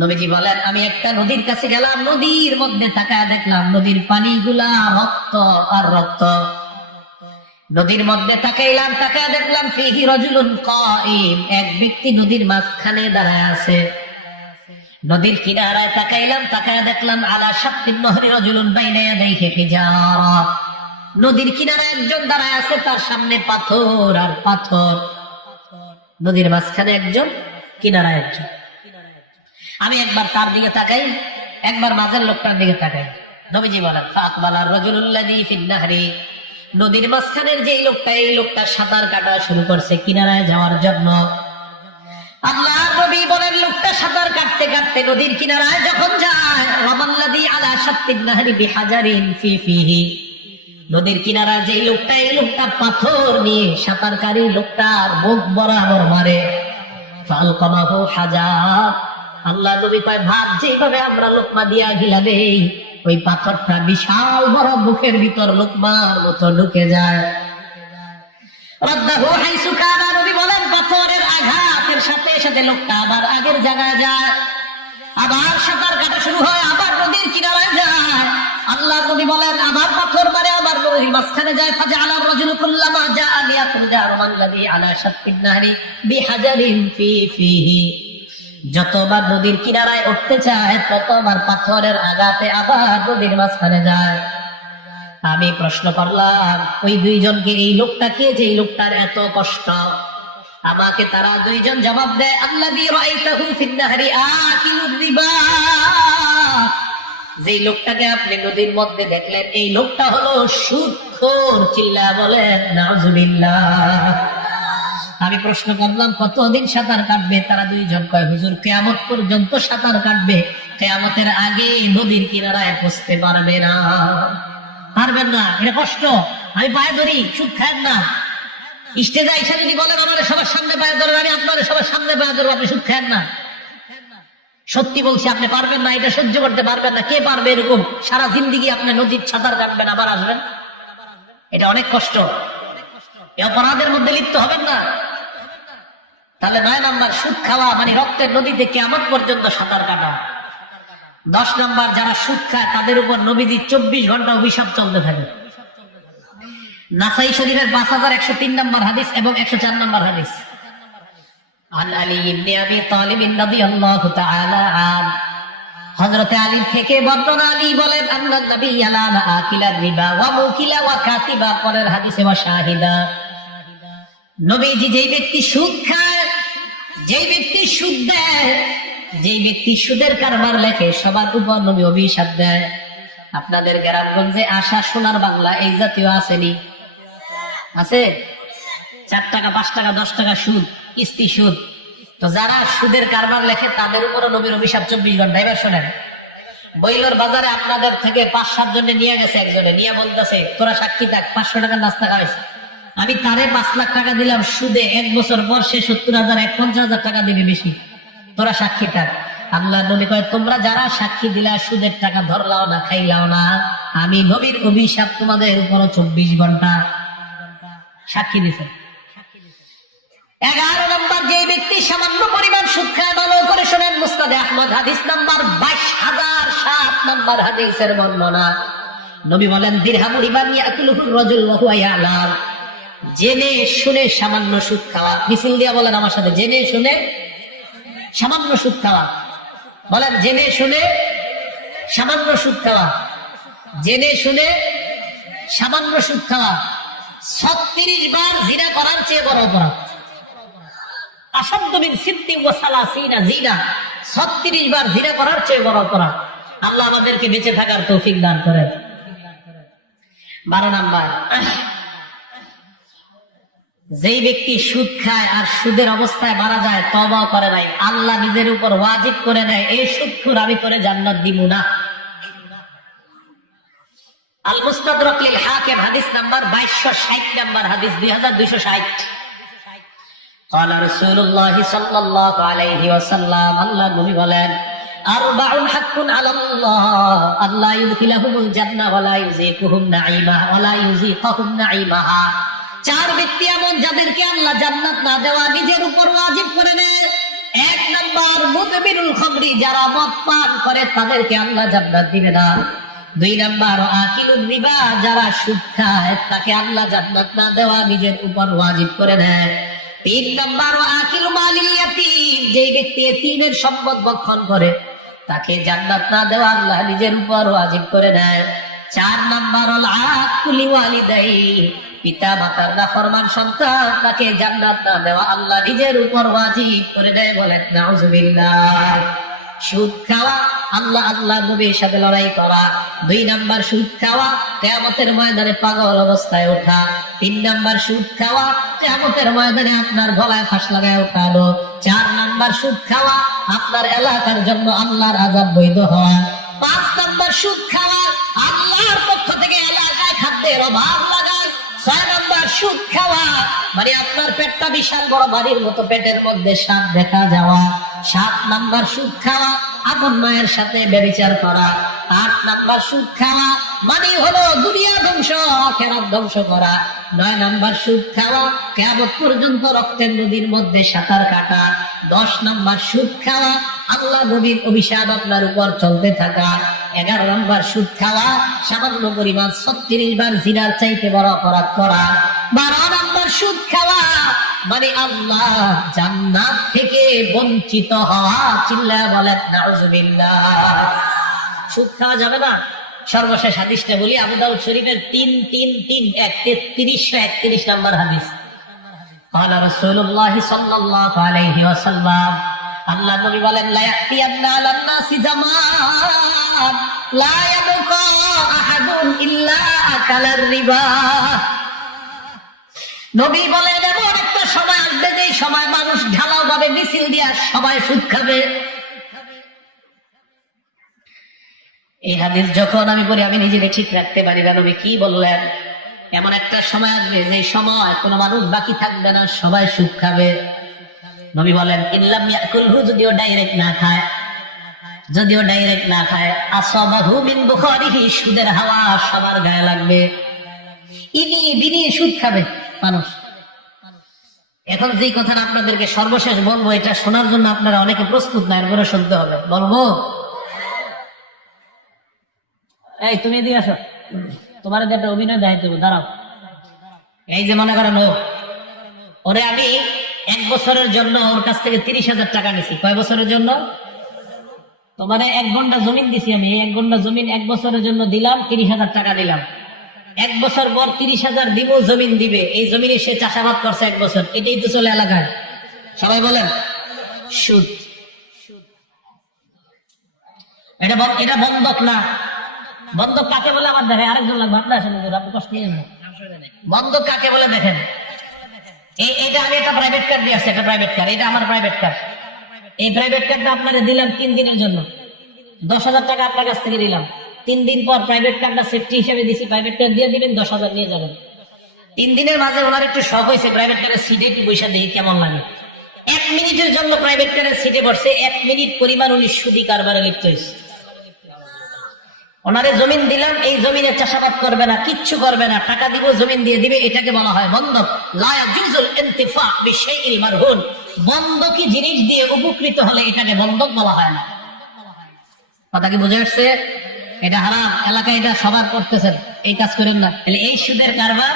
নবীজি বলেন, আমি একটা নদীর কাছে গেলাম, নদীর মধ্যে তাকায় দেখলাম নদীর পানিগুলা রক্ত আর রক্ত। নদীর মধ্যে তাকাইলাম, তাকায় দেখলাম ফিহি রাজুলুন কাইম, এক ব্যক্তি নদীর মাঝখানে দাঁড়ায় আছে। নদীর কিনারায় তাকাইলাম, তাকায় দেখলাম আলা শাত্তিন নহরি রাজুলুন বাইনা ইয়াদাইহি হিজারা, নদীর কিনারায় একজন দাঁড়ায় আছে, তার সামনে পাথর আর পাথর। নদীর মাঝখানে একজন কিনারায় একজন। আমি একবার তার দিকে তাকাই, একবার মাঝের লোকটার দিকে তাকাই। নবীজি বলেন ফাকবালার রাজুলুল্লাযী ফিন নাহরি, নদীর মাঝখানের যে লোকটা, এই লোকটা সাঁতার কাটা শুরু করছে কিনারায় যাওয়ার জন্য। আল্লাহর নবী বলেন লোকটা সাঁতার কাটতে কাটতে নদীর কিনারায় যখন যায়, রামাল্লাযী আলা শাত্তিন নাহরি বিহাজারিন ফি ফিহি, নদীর কিনারায় যে লোকটা, এই লোকটা পাথর নিয়ে সাঁতারকারী লোকটার মুখ বরাবর মারে। ফালকামাহু হাজার, আল্লাহ নবী কয় ভাব যেভাবে আমরা লোকমা দিয়া গিলা দেই, ওই পাথরটা বিশাল বড় মুখের ভিতর লোকমার মতো ঢুকে যায়। রাদ্দাহু হাইসু কানা, নবী বলেন পাথরের আঘাতের সাথে সাথে লোকটা আবার আগের জায়গায় যায়, আবার সাঁতার কাটা শুরু হয়, আবার নদীর কিনারায় যায়। আল্লাহ নবী বলেন আবার পাথর মারে, আবার নদীর মাঝখানে যায়। ফাজাআলা রাজুলু কুল্লামা জাআ লিয়াখরুজা রামাল্লাযী আলা শাত্তিন নাহরি বিহাজারিন ফি ফিহি, যতবার নদীর কিনারায় উঠতে চায় ততবার পাথরের আঘাতে আবার নদীর মাঝখানে যায়। আমি প্রশ্ন করলাম ওই দুইজনকে, এই লোকটাকে, যে লোকটার এত কষ্ট, আমাকে তারা দুইজন জবাব দেয় আল্লাযী রাআইতাহু ফিন নাহরি আকিলুর রিবা, যে লোকটাকে আপনি নদীর মধ্যে দেখলেন এই লোকটা হলো সুদখোর। চিল্লা বলেন নাউজুবিল্লাহ। আমি প্রশ্ন করলাম কতদিন সাঁতার কাটবে? তারা দুইজন কয় হুজুর কিয়ামত পর্যন্ত সাঁতার কাটবে, কিয়ামতের আগে নদীর কিনারায় পৌঁছতে পারবে না। পারবেন না, এটা কষ্ট। আমি পায়ে ধরি, সুদ খায়েন না। স্টেজে আইসা যদি বলেন আমার সবার সামনে পায়ে ধরেন, আমি আপনার সবার সামনে পায়ে ধরবো, আপনি সুদ খায়েন না। সত্যি বলছি আপনি পারবেন না, এটা সহ্য করতে পারবেন না। কে পারবে এরকম সারা জিন্দেগি আপনি নদীর সাঁতার কাটবেন আবার আসবেন? এটা অনেক কষ্ট। এই অপরাধের মধ্যে লিপ্ত হবেন না। তাহলে 9 নাম্বার, সুদ খাওয়া মানে রক্তের নদীতে কিয়ামত পর্যন্ত সাঁতার কাটা। 10 নাম্বার, যারা সুদ খায় তাদের উপর নবীজি 24 ঘন্টা অভিশাপ চলতে থাকে। নাসাই শরীফের 5103 নাম্বার হাদিস এবং 104 নাম্বার হাদিস। আন আলী ইবনে আবি তালিব রাদিয়াল্লাহু তাআলা আন, হযরত আলী থেকে বর্ণনা, আলী বলেন আন্নান নবী আলানা আকিলার রিবা ওয়া মুকিলা ওয়া কাতিবা, পরের হাদিসে ওয়া শাহিদা, নবীজি যেই ব্যক্তি সুদ খায়, যেই ব্যক্তি সুদ দেয়, যেই ব্যক্তি সুদের কারবার লেখে, সবার উপর নবী অভিশাপ দেয়। আপনাদের গ্রামগঞ্জে আশা সোনার বাংলা এই জাতীয় আসেনি? আছে? 4 টাকা 5 টাকা 10 টাকা সুদ, কিস্তি সুদ। তো যারা সুদের কারবার লেখে তাদের উপর নবীর অভিশাপ 24 ঘন্টা। এবার শোনেন, বইলোর বাজারে আপনাদের থেকে 5-7 জনে নিয়ে গেছে, একজনে নিয়ে বলতেছে তোরা সাক্ষী থাক, 500 টাকার নাস্তা খাওয়াইছে, আমি তারে 5 লাখ টাকা দিলাম সুদে, 1 বছর পর সে 70,000 50,000 টাকা দিবে বেশি, তোরা সাক্ষী থাক। আল্লাহ নবী কয় তোমরা যারা সাক্ষী দিলা, সুদের টাকা ধরলাও না, খাইলাও না, আমি নবীর অভিশাপ তোমাদের উপর 24 ঘন্টা। সাক্ষী দিছে। 11 নম্বর, যে ব্যক্তি সামান্য পরিমাণ সুদ খায়, ভালো করে শোনেন, মুসনাদে আহমদ হাদিস নাম্বার 22,007 নম্বর হাদিসের বর্ণনা। নবী বলেন দিরহামু রিবান ইয়াকুলুহু রাজুল ওয়া হুয়া ইয়ালাম, জেনে শুনে সামান্য সুদ খাওয়া। মিছিল দিয়া বলেন আমার সাথে, জেনে শুনে সামান্য সুদ খাওয়া। বলেন জেনে শুনে সামান্য সুদ খাওয়া। জেনে শুনে সামান্য সুদ খাওয়া 36 বার জিনা করার চেয়ে বড় অপরাধ। আসাদ্দু মিন সিত্তি ওয়া সালাসিনা জিনা, 36 বার জিনা করার চেয়ে বড় অপরাধ। আল্লাহ আমাদেরকে বেঁচে থাকার তৌফিক দান করেন। 12 নাম্বার, যেই ব্যক্তি সুদ খায় আর সুদের অবস্থায় মারা যায়, তওবা করে নাই, আল্লাহ নিজের উপর ওয়াজিব করে নেয় এই সুদখোর আমি করে জান্নাত দিব না। আল মুস্তাদরাক লিল হাকিম হাদিস নাম্বার 2260 নাম্বার হাদিস, 2260। قال رسول الله صلى الله عليه وسلم, আল্লাহ নবী বলেন আরবাউন হাক্কুন আলাল্লাহ আল্লাহ ইউদখিলাহুমুল জান্নাহ ওয়া লা ইউযিকুহুম নাঈমাহা ওয়া লা ইউযিকুহুম নাঈমাহা। 4 ব্যক্তি এমন যাদেরকে আল্লাহ জান্নাত না দেওয়া নিজের উপর ওয়াজিব করে নেয়। 1 নাম্বার, মুদমিনুল খামরি, যারা মদ পান করে তাদেরকে আল্লাহ জান্নাত দিবে না। 2 নাম্বার, আকিলুর রিবা, যারা সুদ খায় তাকে আল্লাহ জান্নাত না দেওয়া নিজের উপর ওয়াজিব করে নেয়। 3 নাম্বার, আকিলু মালিল ইয়াতীম, যেই ব্যক্তি এতিমের সম্পদ ভক্ষণ করে তাকে জান্নাত না দেওয়া আল্লাহ নিজের উপর ওয়াজিব করে নেয়। 4 নাম্বার, আল আকুলি ওয়ালিদাই, পিতা মাতার নাফরমান সন্তান তাকে জান্নাত না দেওয়া আল্লাহ নিজের উপর ওয়াজিব করে দেয়। বলেন নাউজুবিল্লাহ। সুদ খাওয়া, আল্লাহ আল্লাহ নবীর সাথে লড়াই করা। 2 নাম্বার সুদ খাওয়া, কিয়ামতের ময়দানে পাগল অবস্থায় ওঠা। 3 নাম্বার সুদ খাওয়া, কিয়ামতের ময়দানে আপনার গলায় ফাঁস লাগায় ওঠানো। 4 নাম্বার সুদ খাওয়া, আপনার এলাকার জন্য আল্লাহর আযাব বৈধ হওয়া। 5 নাম্বার সুদ খাওয়া, আল্লাহর পক্ষ থেকে এলাকায় খাদ্যের অভাব লাগা। 6 নাম্বার সুদ খাওয়া মানে আপনার পেটটা বিশাল বড় বাড়ির মতো পেটের মধ্যে সাপ দেখা যাওয়া। 7 নাম্বার সুদ খাওয়া, আপন মায়ের সাথে ব্যভিচার করা। 8 নাম্বার সুদ খাওয়া মানে হলো দুনিয়া ধ্বংস, আখিরাত ধ্বংস করা। 9 নাম্বার সুদ খাওয়া, কিয়ামত পর্যন্ত রক্তের নদীর মধ্যে সাঁতার কাটা। 10 নাম্বার সুদ খাওয়া, আল্লাহ নবীর অভিশাপ আপনার উপর চলতে থাকা। 11 নাম্বার সুদ খাওয়া, সামান্য পরিমাণ 36 বার জিনার চাইতে বড় অপরাধ করা। 12 নাম্বার সুদ খাওয়া মানে আল্লাহ জান্নাত থেকে বঞ্চিত হওয়া। চিল্লায়া বলেন নাউজুবিল্লাহ। সুদ খাওয়া যাবে না। সর্বশেষ হাদিসটা বলি, আবু দাউদ শরীফের 3331 নাম্বার হাদিস। قال رسول الله صلى الله عليه وسلم, আল্লাহ নবী বলেন, লা ইয়াতিয়ান্না আলান নাসি জামান লা ইয়াবকা আহাদুন ইল্লা আকালার রিবা। নবী বলেন, এমন একটা সময় আসবে যে সময় মানুষ ঢালাও ভাবে মিছিল দিয়া সবাই সুদ খাবে। এই হাদিস যখন আমি পড়ি আমি নিজেকে ঠিক রাখতে পারি না। নবী কি বললেন? এমন একটা সময় আসবে যে সময় কোনো মানুষ বাকি থাকবে না, সবাই সুদ খাবে। নবী বলেন, ইল্লাম ইয়াকুলহু, যদিও ডাইরেক্ট না খায়, আসাবাহু মিন বুখারিহি, সুদের হাওয়া সবার গায়ে লাগবে। ইনি বিনি সুদ খাবে মানুষ। এখন যে কথাটা আপনাদেরকে সর্বশেষ বলবো, এটা শোনার জন্য আপনারা অনেকে প্রস্তুত না, এরপরে শুনতে হবে। বলবো? এই তুমি এদিকে আসো, তোমার একটা অভিনয় দায়িত্ব দাঁড়াও। এই যে মনে করেন ওরে আমি 1 বছরের জন্য ওর কাছ থেকে 30,000 টাকা নিছি। কয় বছরের জন্য? তোমার 1 ঘন্টা জমিন দিছি আমি। 1 ঘন্টা জমিন 1 বছরের জন্য দিলাম, 30,000 টাকা দিলাম। 1 বছর পর 30,000 দিব, জমিন দিবে। এই জমিনে সে চাষাবাদ করছে 1 বছর। এটাই তো চলে এলাকায়। সবাই বলেন সুদ। এটা বন্ধক না। বন্ধক কাকে বলে আমার দেখে আরেকজন লাগবে। আপনার আসলে আপনি কষ্ট নিয়ে নেন। বন্ধক কাকে বলে দেখেন। এইটা আমি একটা প্রাইভেট কার দিয়ে আসছি, একটা প্রাইভেট কার। এটা আমার প্রাইভেট কার। এই প্রাইভেট কারটা আপনারা দিলাম 3 দিনের জন্য। 10,000 টাকা আপনার কাছ থেকে দিলাম। 3 দিন পর প্রাইভেট কারটা সেফটি হিসেবে দিছি, প্রাইভেট কার দিয়ে দিবেন, 10,000 নিয়ে যাবেন। 3 দিনের মাঝে ওনার একটু শখ হয়েছে প্রাইভেট কারের সিটে একটু বসে দেখি কেমন লাগে। 1 মিনিটের জন্য প্রাইভেট কারের সিটে বসছে। 1 মিনিট পরিমাণ উনি সুদি কারবারে লিপ্ত হয়েছে। ওনারে জমিন দিলাম, এই জমিনে চাষাবাদ করবে না, কিচ্ছু করবে না, টাকা দিব, জমিন দিয়ে দিবে। এটাকে বলা হয় বন্ধক। লা ইয়াজুজুল ইনতিফা বিশাইইল মারহুন। বন্ধকি জিনিস দিয়ে উপকৃত হলে এটাকে বন্ধক বলা হয় না। কথা কি বুঝে আসছে? এটা হারাম। এলাকায় এটা সবার করতেছেন, এই কাজ করেন না। এই সুদের কারবার,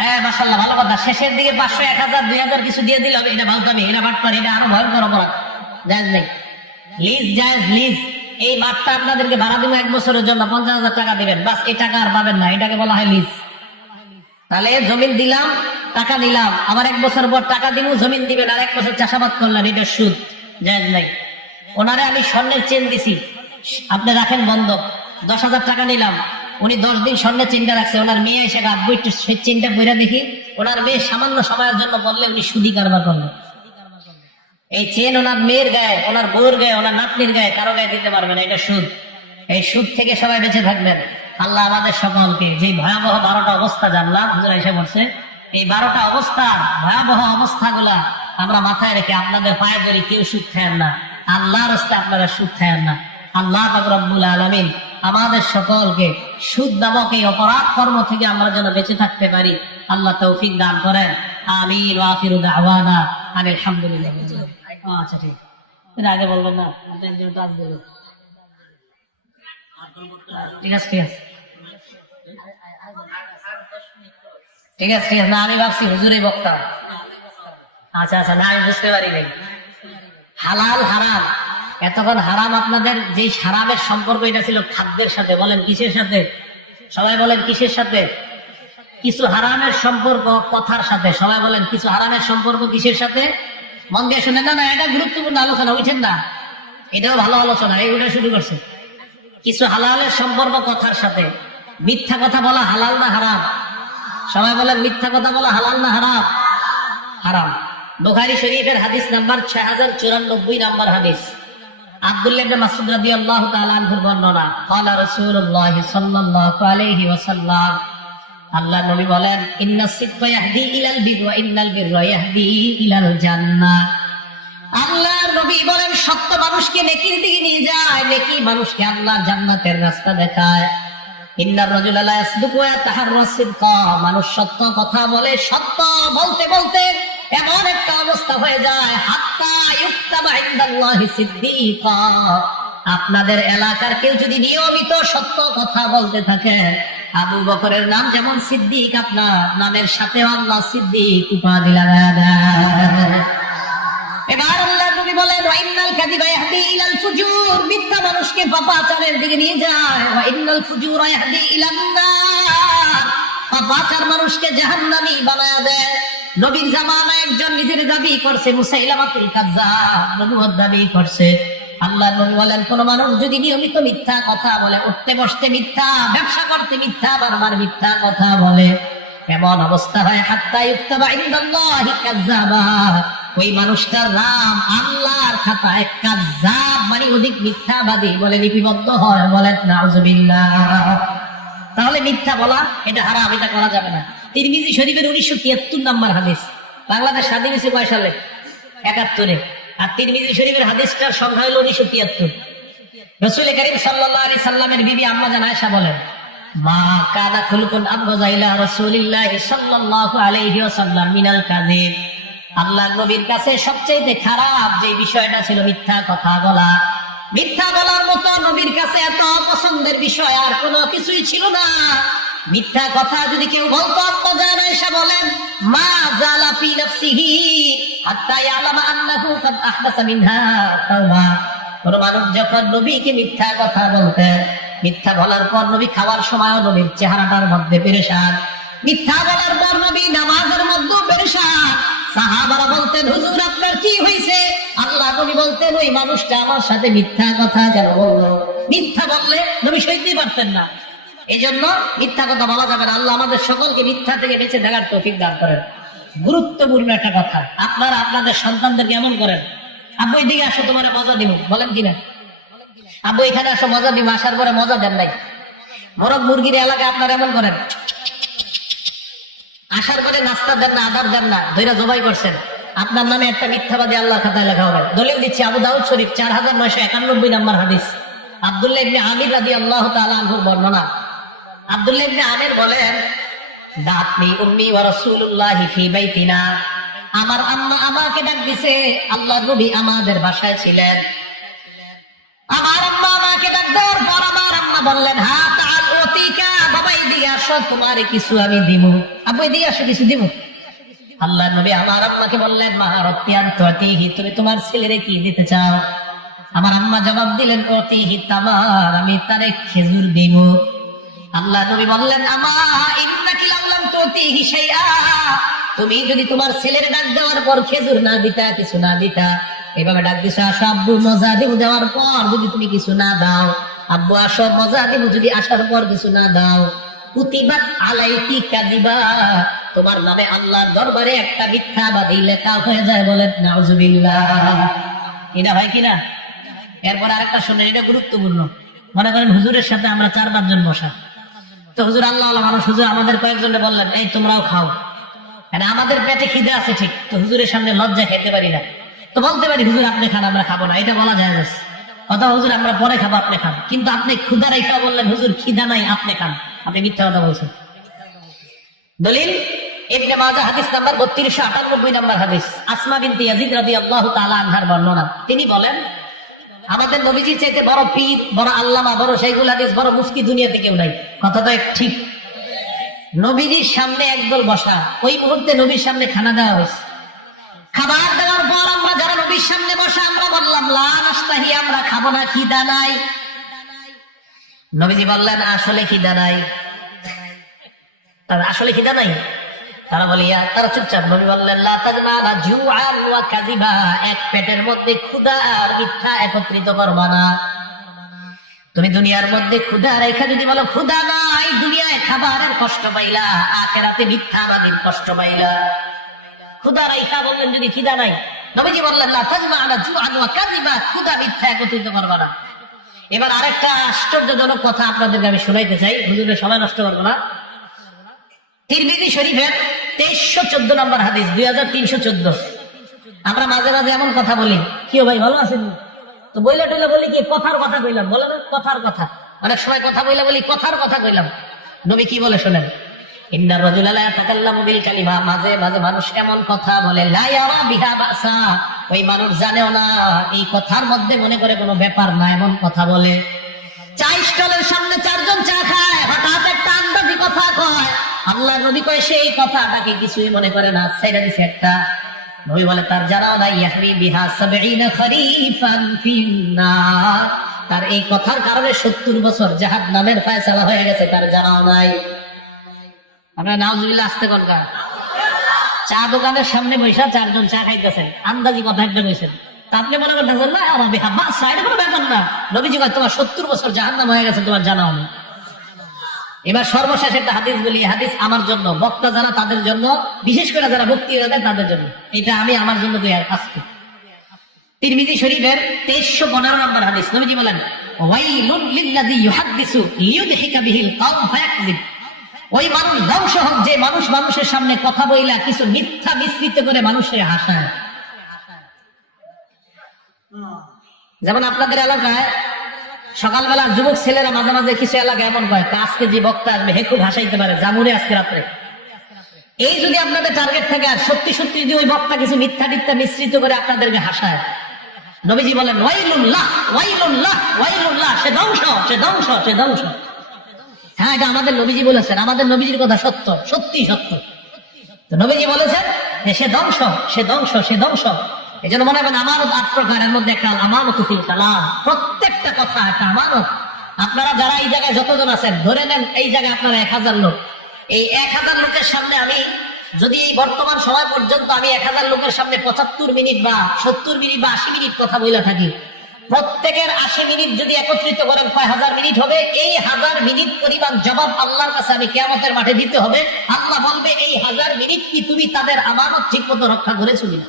হ্যাঁ মাশাআল্লাহ, ভালো কথা। শেষের দিকে 500, 1000, 2000 কিছু দিয়ে দিলে এটা ভালতামি, এটা বাটপার, এটা আরো ভয়ঙ্কর অপরাধ। জায়েজ নেই। লিজ জায়েজ, লিজ। এই মাঠটা আপনাদেরকে ভাড়া দিব 1 বছরের জন্য, 50,000 টাকা দিবেন, বাস। এই টাকা আর পাবেন না, এটাকে বলা হয় লিজ। তাহলে জমিন দিলাম, টাকা নিলাম, আবার 1 বছর পর টাকা দিব, জমিন দিবেন, আর 1 বছর চাষাবাদ করলেন, এটা সুদ। জায়েজ নাই। ওনারে আমি স্বর্ণের চেন দিছি, আপনি রাখেন বন্ধক। 10,000 টাকা নিলাম, উনি 10 দিন স্বর্ণের চেনটা রাখছে। ওনার মেয়ে এসে গাঁথবো, একটু সেই চেনটা বইরা দেখি। ওনার মেয়ে সামান্য সময়ের জন্য বললে উনি সুদি কারবার করলেন। এই চেন ওনার মেয়ের গায়ে, ওনার বউর গায়ে, ওনার নাতনির গায়ে, কারো গায়ে দিতে পারবে না। এটা সুদ। এই সুদ থেকে সবাই বেঁচে থাকবেন। আল্লাহ আমাদের সকলকে যে ভয়াবহ 12টা অবস্থা জানলাম, হুজুর এসে বলছে, এই 12টা অবস্থার ভয়াবহ অবস্থাগুলা আমরা মাথায় রেখে আপনাদের পায়ে ধরি, কেউ সুদ খায়েন না, আল্লাহর রাস্তায় আপনারা সুদ খায়েন না। আল্লাহ পাক রব্বুল আলামিন আমাদের সকলকে সুদ নামক এই অপরাধ কর্ম থেকে আমরা যেন বেঁচে থাকতে পারি, আল্লাহ তৌফিক দান করেন। আমিন। ওয়া আখিরু দাওয়ানা আলহামদুলিল্লাহ। আচ্ছা ঠিক আছে, আগে বলবেন না, ঠিক আছে ঠিক আছে না, আমি ভাবছি হুজুরই বক্তা। আচ্ছা আচ্ছা, না আমি বুঝতে পারি নাই। হালাল হারাম, এতক্ষণ হারাম আপনাদের যে হারামের সম্পর্ক এটা ছিল খাদ্যের সাথে। বলেন কিসের সাথে? সবাই বলেন কিসের সাথে? কিছু হারামের সম্পর্ক কথার সাথে। সবাই বলেন কিছু হারামের সম্পর্ক কিসের সাথে? মন দিয়ে শুনে না, না এটা গুরুত্বপূর্ণ আলোচনা, বুঝছেন না? এটাও ভালো আলোচনা, এইগুলো শুরু করছে। কিছু হালালের সম্পর্ক কথার সাথে। মিথ্যা কথা বলা হালাল না হারাম? সবাই বলেন মিথ্যা কথা বলা হালাল না হারাম? হারাম। বুখারী শরীফের হাদিস নাম্বার 6094 নাম্বার হাদিস। আব্দুল্লাহ ইবনে মাসউদ রাদিয়াল্লাহু তাআলা আনহুর বর্ণনা, ক্বালা রাসূলুল্লাহ সাল্লাল্লাহু আলাইহি ওয়াসাল্লাম, আল্লাহর নবী বলেন, ইন্নাস সিদকা ইয়াহদি ইলাল বির ওয়া ইন্নাল বিররা ইয়াহদি ইলাল জান্নাহ। আল্লাহর নবী বলেন সত্য মানুষকে নেকির দিকে নিয়ে যায়, নেকি মানুষকে আল্লাহ জান্নাতের রাস্তা দেখায়। ইন্নার রাজুলা লা ইয়াসদুকু ওয়া ইয়াতাহাররা সিদকা, মানুষ সত্য কথা বলে, সত্য বলতে বলতে এমন একটা অবস্থা হয়ে যায়, হাত্তা ইউক্তাবা ইনদাল্লাহি সিদ্দিকা, আপনাদের এলাকার কেউ যদি নিয়মিত সত্য কথা বলতে থাকে, আবু বকরের নাম যেমন সিদ্দিক, আপনার নামের সাথে আল্লাহ সিদ্দিক উপাধি লাগায় দেয়। এবার আল্লাহর নবী বলেন, ওয়া ইন্নাল কাযিবা ইয়াহদি ইলাল ফুজুর, মিথ্যা মানুষকে পাপাচারের দিকে নিয়ে যায়। ওয়া ইন্নাল ফুজুরা ইয়াহদি ইলান নার, পাপাচার মানুষকে জাহান্নামী বানায়া দেয়। নবীর জামানায় একজন নিজের দাবি করছে মুসাইলামাতুল কাজ্জাব, নবুয়ত দাবি করছে। আল্লাহর নবী বলেন, কোন মানুষ যদি নিয়মিত মিথ্যা কথা বলে, উঠতে বসতে মিথ্যা, ব্যবসা করতে মিথ্যা, বারবার মিথ্যা কথা বলে, এমন অবস্থা হয় হাত্তা ইউক্তাবা ইনদাল্লাহি কাজ্জাবা, ওই মানুষটার নাম আল্লাহর খাতায় কাজ্জাব মানে অধিক মিথ্যাবাদী বলে লিপিবদ্ধ হয়। বলেন নাউজুবিল্লাহ। তাহলে মিথ্যা বলা এটা হারাম, এটা করা যাবে না। তিরমিজি শরীফের 1973 নাম্বার হাদিস। বাংলাদেশ স্বাধীন হয়েছে কয় সালে? 71-এ। আর তিরমিজি শরীফের হাদিসটার সংখ্যা হলো 1973। রাসূল কারীম সাল্লাল্লাহু আলাইহি সাল্লামের বিবি আম্মা জান আয়েশা বলেন, মা কানা খুলকুন আবগাযা ইলা রাসূলিল্লাহি সাল্লাল্লাহু আলাইহি ওয়াসাল্লাম মিনাল কাযিব, আল্লাহর নবীর কাছে সবচেয়ে খারাপ যে বিষয়টা ছিল মিথ্যা কথা বলা। মিথ্যা বলার মতো নবীর কাছে এত পছন্দের বিষয় আর কোনো কিছুই ছিল না। মিথ্যা কথা যদি কেউ বলতো, আম্মা জান আয়েশা বলেন, মা জালা ফি নাফসিহি হাত্তা ইয়ালামা আন্নাহু কাদ আহদাসা মিনহা তাওবা, কোন মানুষ যখন নবীকে মিথ্যা কথা বলতেন, মিথ্যা বলার পর নবী খাওয়ার সময়ও নবীর চেহারাটার মধ্যে পেরেশান, মিথ্যা বলার পর নবী নামাজের মধ্যে পেরেশান। সাহাবারা বলতেন, হুজুর আপনার কি হয়েছে? আল্লাহ নবী বলতেন, ওই মানুষটা আমার সাথে মিথ্যা কথা কেন বললো? মিথ্যা বললে নবী সইতে পারতেন না। এই জন্য মিথ্যা কথা বলা যাবে না। আল্লাহ আমাদের সকলকে মিথ্যা থেকে বেঁচে থাকার তৌফিক দান করেন। গুরুত্বপূর্ণ একটা কথা, আপনারা আপনাদের সন্তানদেরকে এমন করেন, আব্বু এদিকে আসো তোমার মজা দিব, বলেন কিনা? আব্বু এখানে আসো মজা দিব, আসার পরে মজা দেন নাই। মোরগ মুরগির এলাকায় আপনারা এমন করেন, আসার পরে নাস্তা দেন না, আদার দেন না, ধৈর্য জবাই করছেন, আপনার নামে একটা মিথ্যাবাদী আল্লাহ খাতায় লেখা হবে। দলিল দিচ্ছি, আবু দাউদ শরীফ 4991 নাম্বার হাদিস। আব্দুল্লাহ ইবনে আমির রাদিয়াল্লাহু তাআলা আনহুর বর্ণনা। আব্দুল্লাহ ইবনে আমির বলেন, দাতনি উম্মি ওয়া রাসূলুল্লাহি ফি বাইতিনা, আমার আম্মা আমাকে ডাক দিছে, আল্লাহর নবী আমাদের বাসায় ছিলেন। আমার আম্মা আমাকে ডাক দেওয়ার পর আমার আম্মা বললেন, হা তাআল উতিকা, বাবা এদিকে আসো, তোমারে কিছু আমি দিব। আব্বু এদিকে আসো, কিছু দিব। আল্লাহর নবী আমার আম্মাকে বললেন, মা রাতিয়ান তুতিহি, তুমি তোমার ছেলেরে কি দিতে চাও? আমার আম্মা জবাব দিলেন, উতিহি তামার, আমি তারে খেজুর দিব। আল্লাহর নবী বললেন, আমা ইন্নাকি লাম তুতিহি শাইআ, তুমি যদি তোমার ছেলের ডাক দেওয়ার পর খেজুর না দিতা, কিছু না দিতা, এভাবে ডাক দিছো, আসো আব্বু মজা দিব, দেওয়ার পর যদি তুমি কিছু না দাও, আব্বু আসো মজা দিব, যদি আসার পর কিছু না দাও, কুতিবাত আলাইকি কাযিবা, তোমার নামে আল্লাহর দরবারে একটা মিথ্যাবাদী লেখা হয়ে যায়। বলেন নাউজুবিল্লাহ। এটা হয় কিনা? এরপর আরেকটা শুনেন, এটা গুরুত্বপূর্ণ। মনে করেন হুজুরের সাথে আমরা 4-5 জন বসা, তো হুজুর আল্লাহ আল্লাহ মানুষ, হুজুর আমাদের কয়েকজনে বললেন, এই তোমরাও খাও, আমাদের পেটে খিদে আছে ঠিক, তো হুজুরের সামনে লজ্জা খেতে পারি না, তো বলতে পারি হুজুর আপনি খান, আমরা খাবো না, এটা বলা যায় না। অথবা হুজুর আমরা পরে খাবো, আপনি খান। কিন্তু আপনি ক্ষুধা রেখা বললেন, হুজুর খিদা নাই, আপনি খান, আপনি মিথ্যা কথা বলছেন। দলিল ইবনে মাজাহ হাদিস নাম্বার 3298 নাম্বার হাদিস। আসমা বিনতে ইয়াজিদ রাদিয়াল্লাহু তাআলা আনহার বর্ণনা। তিনি বলেন, আমাদের নবীজির চাইতে বড় পীর, বড় আল্লামা, বড় শাইখুল হাদিস, বড় মুফতি দুনিয়াতে কেউ নাই। কথা তো ঠিক। নবীজির সামনে একদল বসা, ওই মুহূর্তে নবীর সামনে খানা দেওয়া হয়েছে। খাবার দেওয়ার পর আমরা যারা নবীর সামনে বসা, আমরা বললাম, লা নাস্তাহি, আমরা খাবো না, খিদা নাই। নবীজি বললেন, আসলে খিদা নাই, তার আসলে খিদা নাই? তারা বলে তারা চুপচাপ। নবী বললেন লা তাজমানা জুআন ওয়া কাযিবা, এক পেটের মধ্যে ক্ষুধা আর মিথ্যা একত্রিত করবা না। তুমি দুনিয়ার মধ্যে ক্ষুধা রেখা যদি বলো ক্ষুধা নাই, দুনিয়ায় খাবারের কষ্ট পাইলা, আখিরাতে মিথ্যা বাদীর কষ্ট পাইলা। ক্ষুধা রেখা বললেন যদি খিদা নাই, নবীজি বললেন লা তাজমানা জুআন ওয়া কাযিবা, ক্ষুধা মিথ্যা একত্রিত করবা না। এবার আরেকটা আশ্চর্যজনক কথা আপনাদেরকে আমি শোনাইতে চাই, হুজুরের সময় নষ্ট করবো না। তিরমিজি শরীফের 2314 নম্বর হাদিস, 2314। আমরা মাঝে মাঝে এমন কথা বলি, কি ভাই ভালো আছেন তো বইলা টইলা বলি কি কথার কথা কইলাম, বলে না কথার কথা। অনেক সময় কথা বইলা বলি কথার কথা কইলাম। নবী কি বলে শোনেন, ইন্নার রাজুলা লা ইয়াতাকাল্লামু বিল কালিমা, মাঝে মাঝে মানুষ এমন কথা বলে লা ইয়ারা বিহা বাসা, ওই মানুষ জানেও না এই কথার মধ্যে মনে করে কোনো ব্যাপার না, এমন কথা বলে। চা স্টলের সামনে চারজন চা খায়, হঠাৎ একটা আন্দাজি কথা কয়, আল্লাহ নবী কয় সেই কথাটাকে কিছুই মনে করে না, ছাইড়া দিছে একটা। নবী বলে তার জানাও নাই ইয়াহরি বিহা 70 খরিফান ফিন্নার, তার এই কথার কারণে 70 বছর জাহান্নামের ফয়সালা হয়ে গেছে, তার জানাও নাই। আমরা নাউজুবিল্লাহ আসতে করবা। চা দোকানের সামনে বৈশা চারজন চা খাইতেছেন, আন্দাজি কথা একটা কইছেন, তা আপনি মনে করতেছেন না আমার বিহা বাসা, এটা কোনো ব্যাপার না। নবীজি কয় তোমার 70 বছর জাহান্নাম হয়ে গেছে, তোমার জানাও নাই। এবার সর্বশেষ একটা হাদিস বলি, হাদিস আমার জন্য, বক্তা যারা তাদের জন্য, বিশেষ করে যারা বক্তৃতা দেয় তাদের জন্য, এটা আমি আমার জন্য আজকে। তিরমিজি শরীফের 2315 নম্বর হাদিস, নবীজি বলেন ওয়াইলুল লিল্লাযী ইউহাদ্দিসু লিইউদহিকা বিহিল কওম ফায়াকযিব, ওই মানুষ ধ্বংস হোক যে মানুষ মানুষের সামনে কথা বইলা কিছু মিথ্যা মিশ্রিত করে মানুষের হাসায়। যেমন আপনাদের এলাকায় সকালবেলা যুবক ছেলেরা মাঝে মাঝে কিছু এলাকা এমন কয় আজকে যে বক্তা আসবে হে খুব হাসাইতে পারে, জামুরে আজকে রাত্রে। এই যদি আপনাদের টার্গেট থাকে আর সত্যি সত্যি যদি ওই বক্তা কিছু মিথ্যা টিথ্যা মিশ্রিত করে আপনাদেরকে হাসায়, নবীজি বলেন ওয়াইলুল্লাহ ওয়াইলুল্লাহ ওয়াইলুল্লাহ, সে ধ্বংস সে ধ্বংস সে ধ্বংস। হ্যাঁ, এটা আমাদের নবীজি বলেছেন, আমাদের নবীজির কথা সত্য, সত্যি সত্য। তো নবীজি বলেছেন সে ধ্বংস সে ধ্বংস সে ধ্বংস। এই জন্য মনে হবেন আমানত 8 প্রকারের মধ্যে একটা আমানত ফিল কালাম, প্রত্যেকটা কথা একটা আমানত। আপনারা যারা এই জায়গায় যতজন আছেন, ধরে নেন এই জায়গায় আপনারা 1000 লোক, এই 1000 লোকের সামনে আমি যদি এই বর্তমান সময় পর্যন্ত আমি 1000 লোকের সামনে 75 মিনিট বা 70 মিনিট বা 80 মিনিট কথা বলে থাকি, প্রত্যেকের 80 মিনিট যদি একত্রিত করেন কয় হাজার মিনিট হবে? এই 1000 মিনিট পরিমাণ জবাব আল্লাহর কাছে আমি কিয়ামতের মাঠে দিতে হবে। আল্লাহ বলবে এই 1000 মিনিট কি তুমি তাদের আমানত ঠিক মতো রক্ষা করেছো কিনা?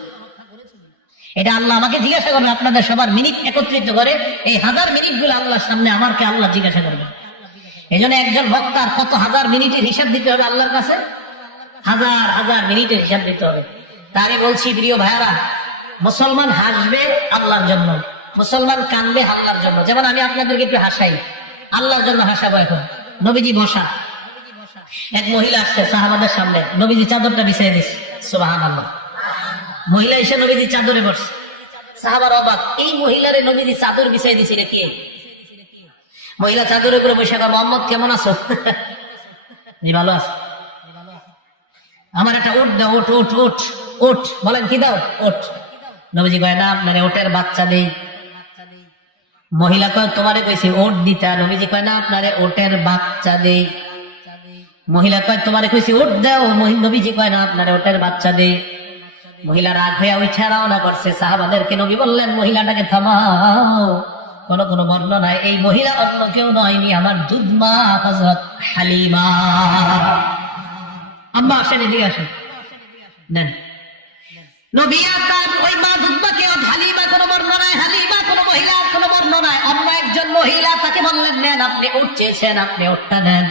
এটা আল্লাহ আমাকে জিজ্ঞাসা করবে, আপনাদের সবার মিনিট একত্রিত করে এই 1000 মিনিট গুলো আল্লাহর সামনে আমাকে আল্লাহ জিজ্ঞাসা করবে। এই জন্য একজন বক্তার কত হাজার মিনিটের হিসাব দিতে হবে আল্লাহর কাছে? হাজার হাজার মিনিটের হিসাব দিতে হবে। তা আমি বলছি প্রিয় ভাইয়ারা, মুসলমান হাসবে আল্লাহর জন্য, মুসলমান কানবে আল্লাহর জন্য। যেমন আমি আপনাদেরকে একটু হাসাই, আল্লাহর জন্য হাসাবো। এখন নবীজি বসা, এক মহিলা আসছে সাহাবাদের সামনে, নবীজি চাদরটা বিছিয়ে দিচ্ছে, সুবহানাল্লাহ। মহিলা এসে নবীজি চাদরে বসছে, সাহাবার অবাক, এই মহিলারে নবীজি চাদর বিছিয়ে দিছে রে কে? মহিলা চাদরের উপরে বসে কয় মোহাম্মদ কেমন আছো? জি ভালো আছো। আমার একটা উট দাও, উঠ উঠ উঠ উঠ। বলেন কি দাও? উঠ। নবীজি কয় না আপনার ওটের বাচ্চা দেই। মহিলা কয় তোমারে কইছি ওট দিতা। নবীজি কয় না আপনারে ওটের বাচ্চা দেই। মহিলা কয় তোমারে কইছি ওট দাও। নবীজি কয় না আপনারে ওটের বাচ্চা দেই। মহিলা রাগ হয়ে উঠে রওনা করছে, সাহাবাদেরকে নবী বললেন মহিলাটাকে থামাও। কোন কোন বর্ণনায় এই মহিলা অন্য কেউ নয়নি, আমার দুধমা হযরত হালিমা। আম্মা আসেন, এদিকে আসেন, নেন। নবী তার ওই মা দুধমাকে হালিমা কোন বর্ণনায়, হালিমা কোন মহিলা কোন বর্ণনায়, অন্য একজন মহিলা তাকে বললেন নেন, আপনি উট চেয়েছেন, আপনি উটটা নেন।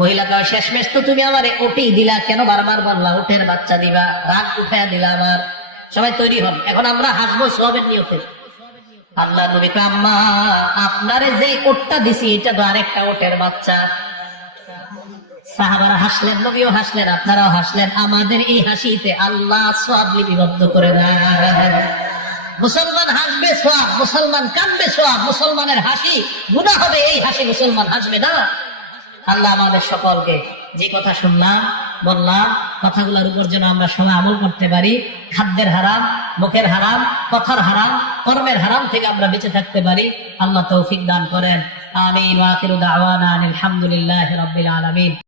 মহিলা কয় শেষমেশ তো তুমি আমারে ওটেই দিলা, কেন বারবার বললা উটের বাচ্চা দিবা? রাগ উঠাইয়া দিলা আমার। সবাই তৈরি হন, এখন আমরা হাসবো সওয়াবের নিয়তে। আল্লাহ নবী কয় আম্মা আপনারে যে ওটটা দিছি এটা তো আরেকটা ওটের বাচ্চা। সাহাবারা হাসলেন, নবীও হাসলেন, আপনারাও হাসলেন। আমাদের এই হাসিতে আল্লাহ সওয়াব লিপিবদ্ধ করে দেন। মুসলমান হাসবে সওয়াব, মুসলমান কাঁদবে সওয়াব। মুসলমানের হাসি গুনাহ হবে, এই হাসি মুসলমান হাসবে না। আল্লাহ আমাদের সকলকে যে কথা শুনলাম বললাম, কথাগুলোর উপর যেন আমরা সবাই আমল করতে পারি। খাদ্যের হারাম, মুখের হারাম, কথার হারাম, কর্মের হারাম থেকে আমরা বেঁচে থাকতে পারি। আল্লাহ তৌফিক দান করেন। আমিন। ওয়া আখিরু দাওয়ানা আলহামদুলিল্লাহি রাব্বিল আলামিন।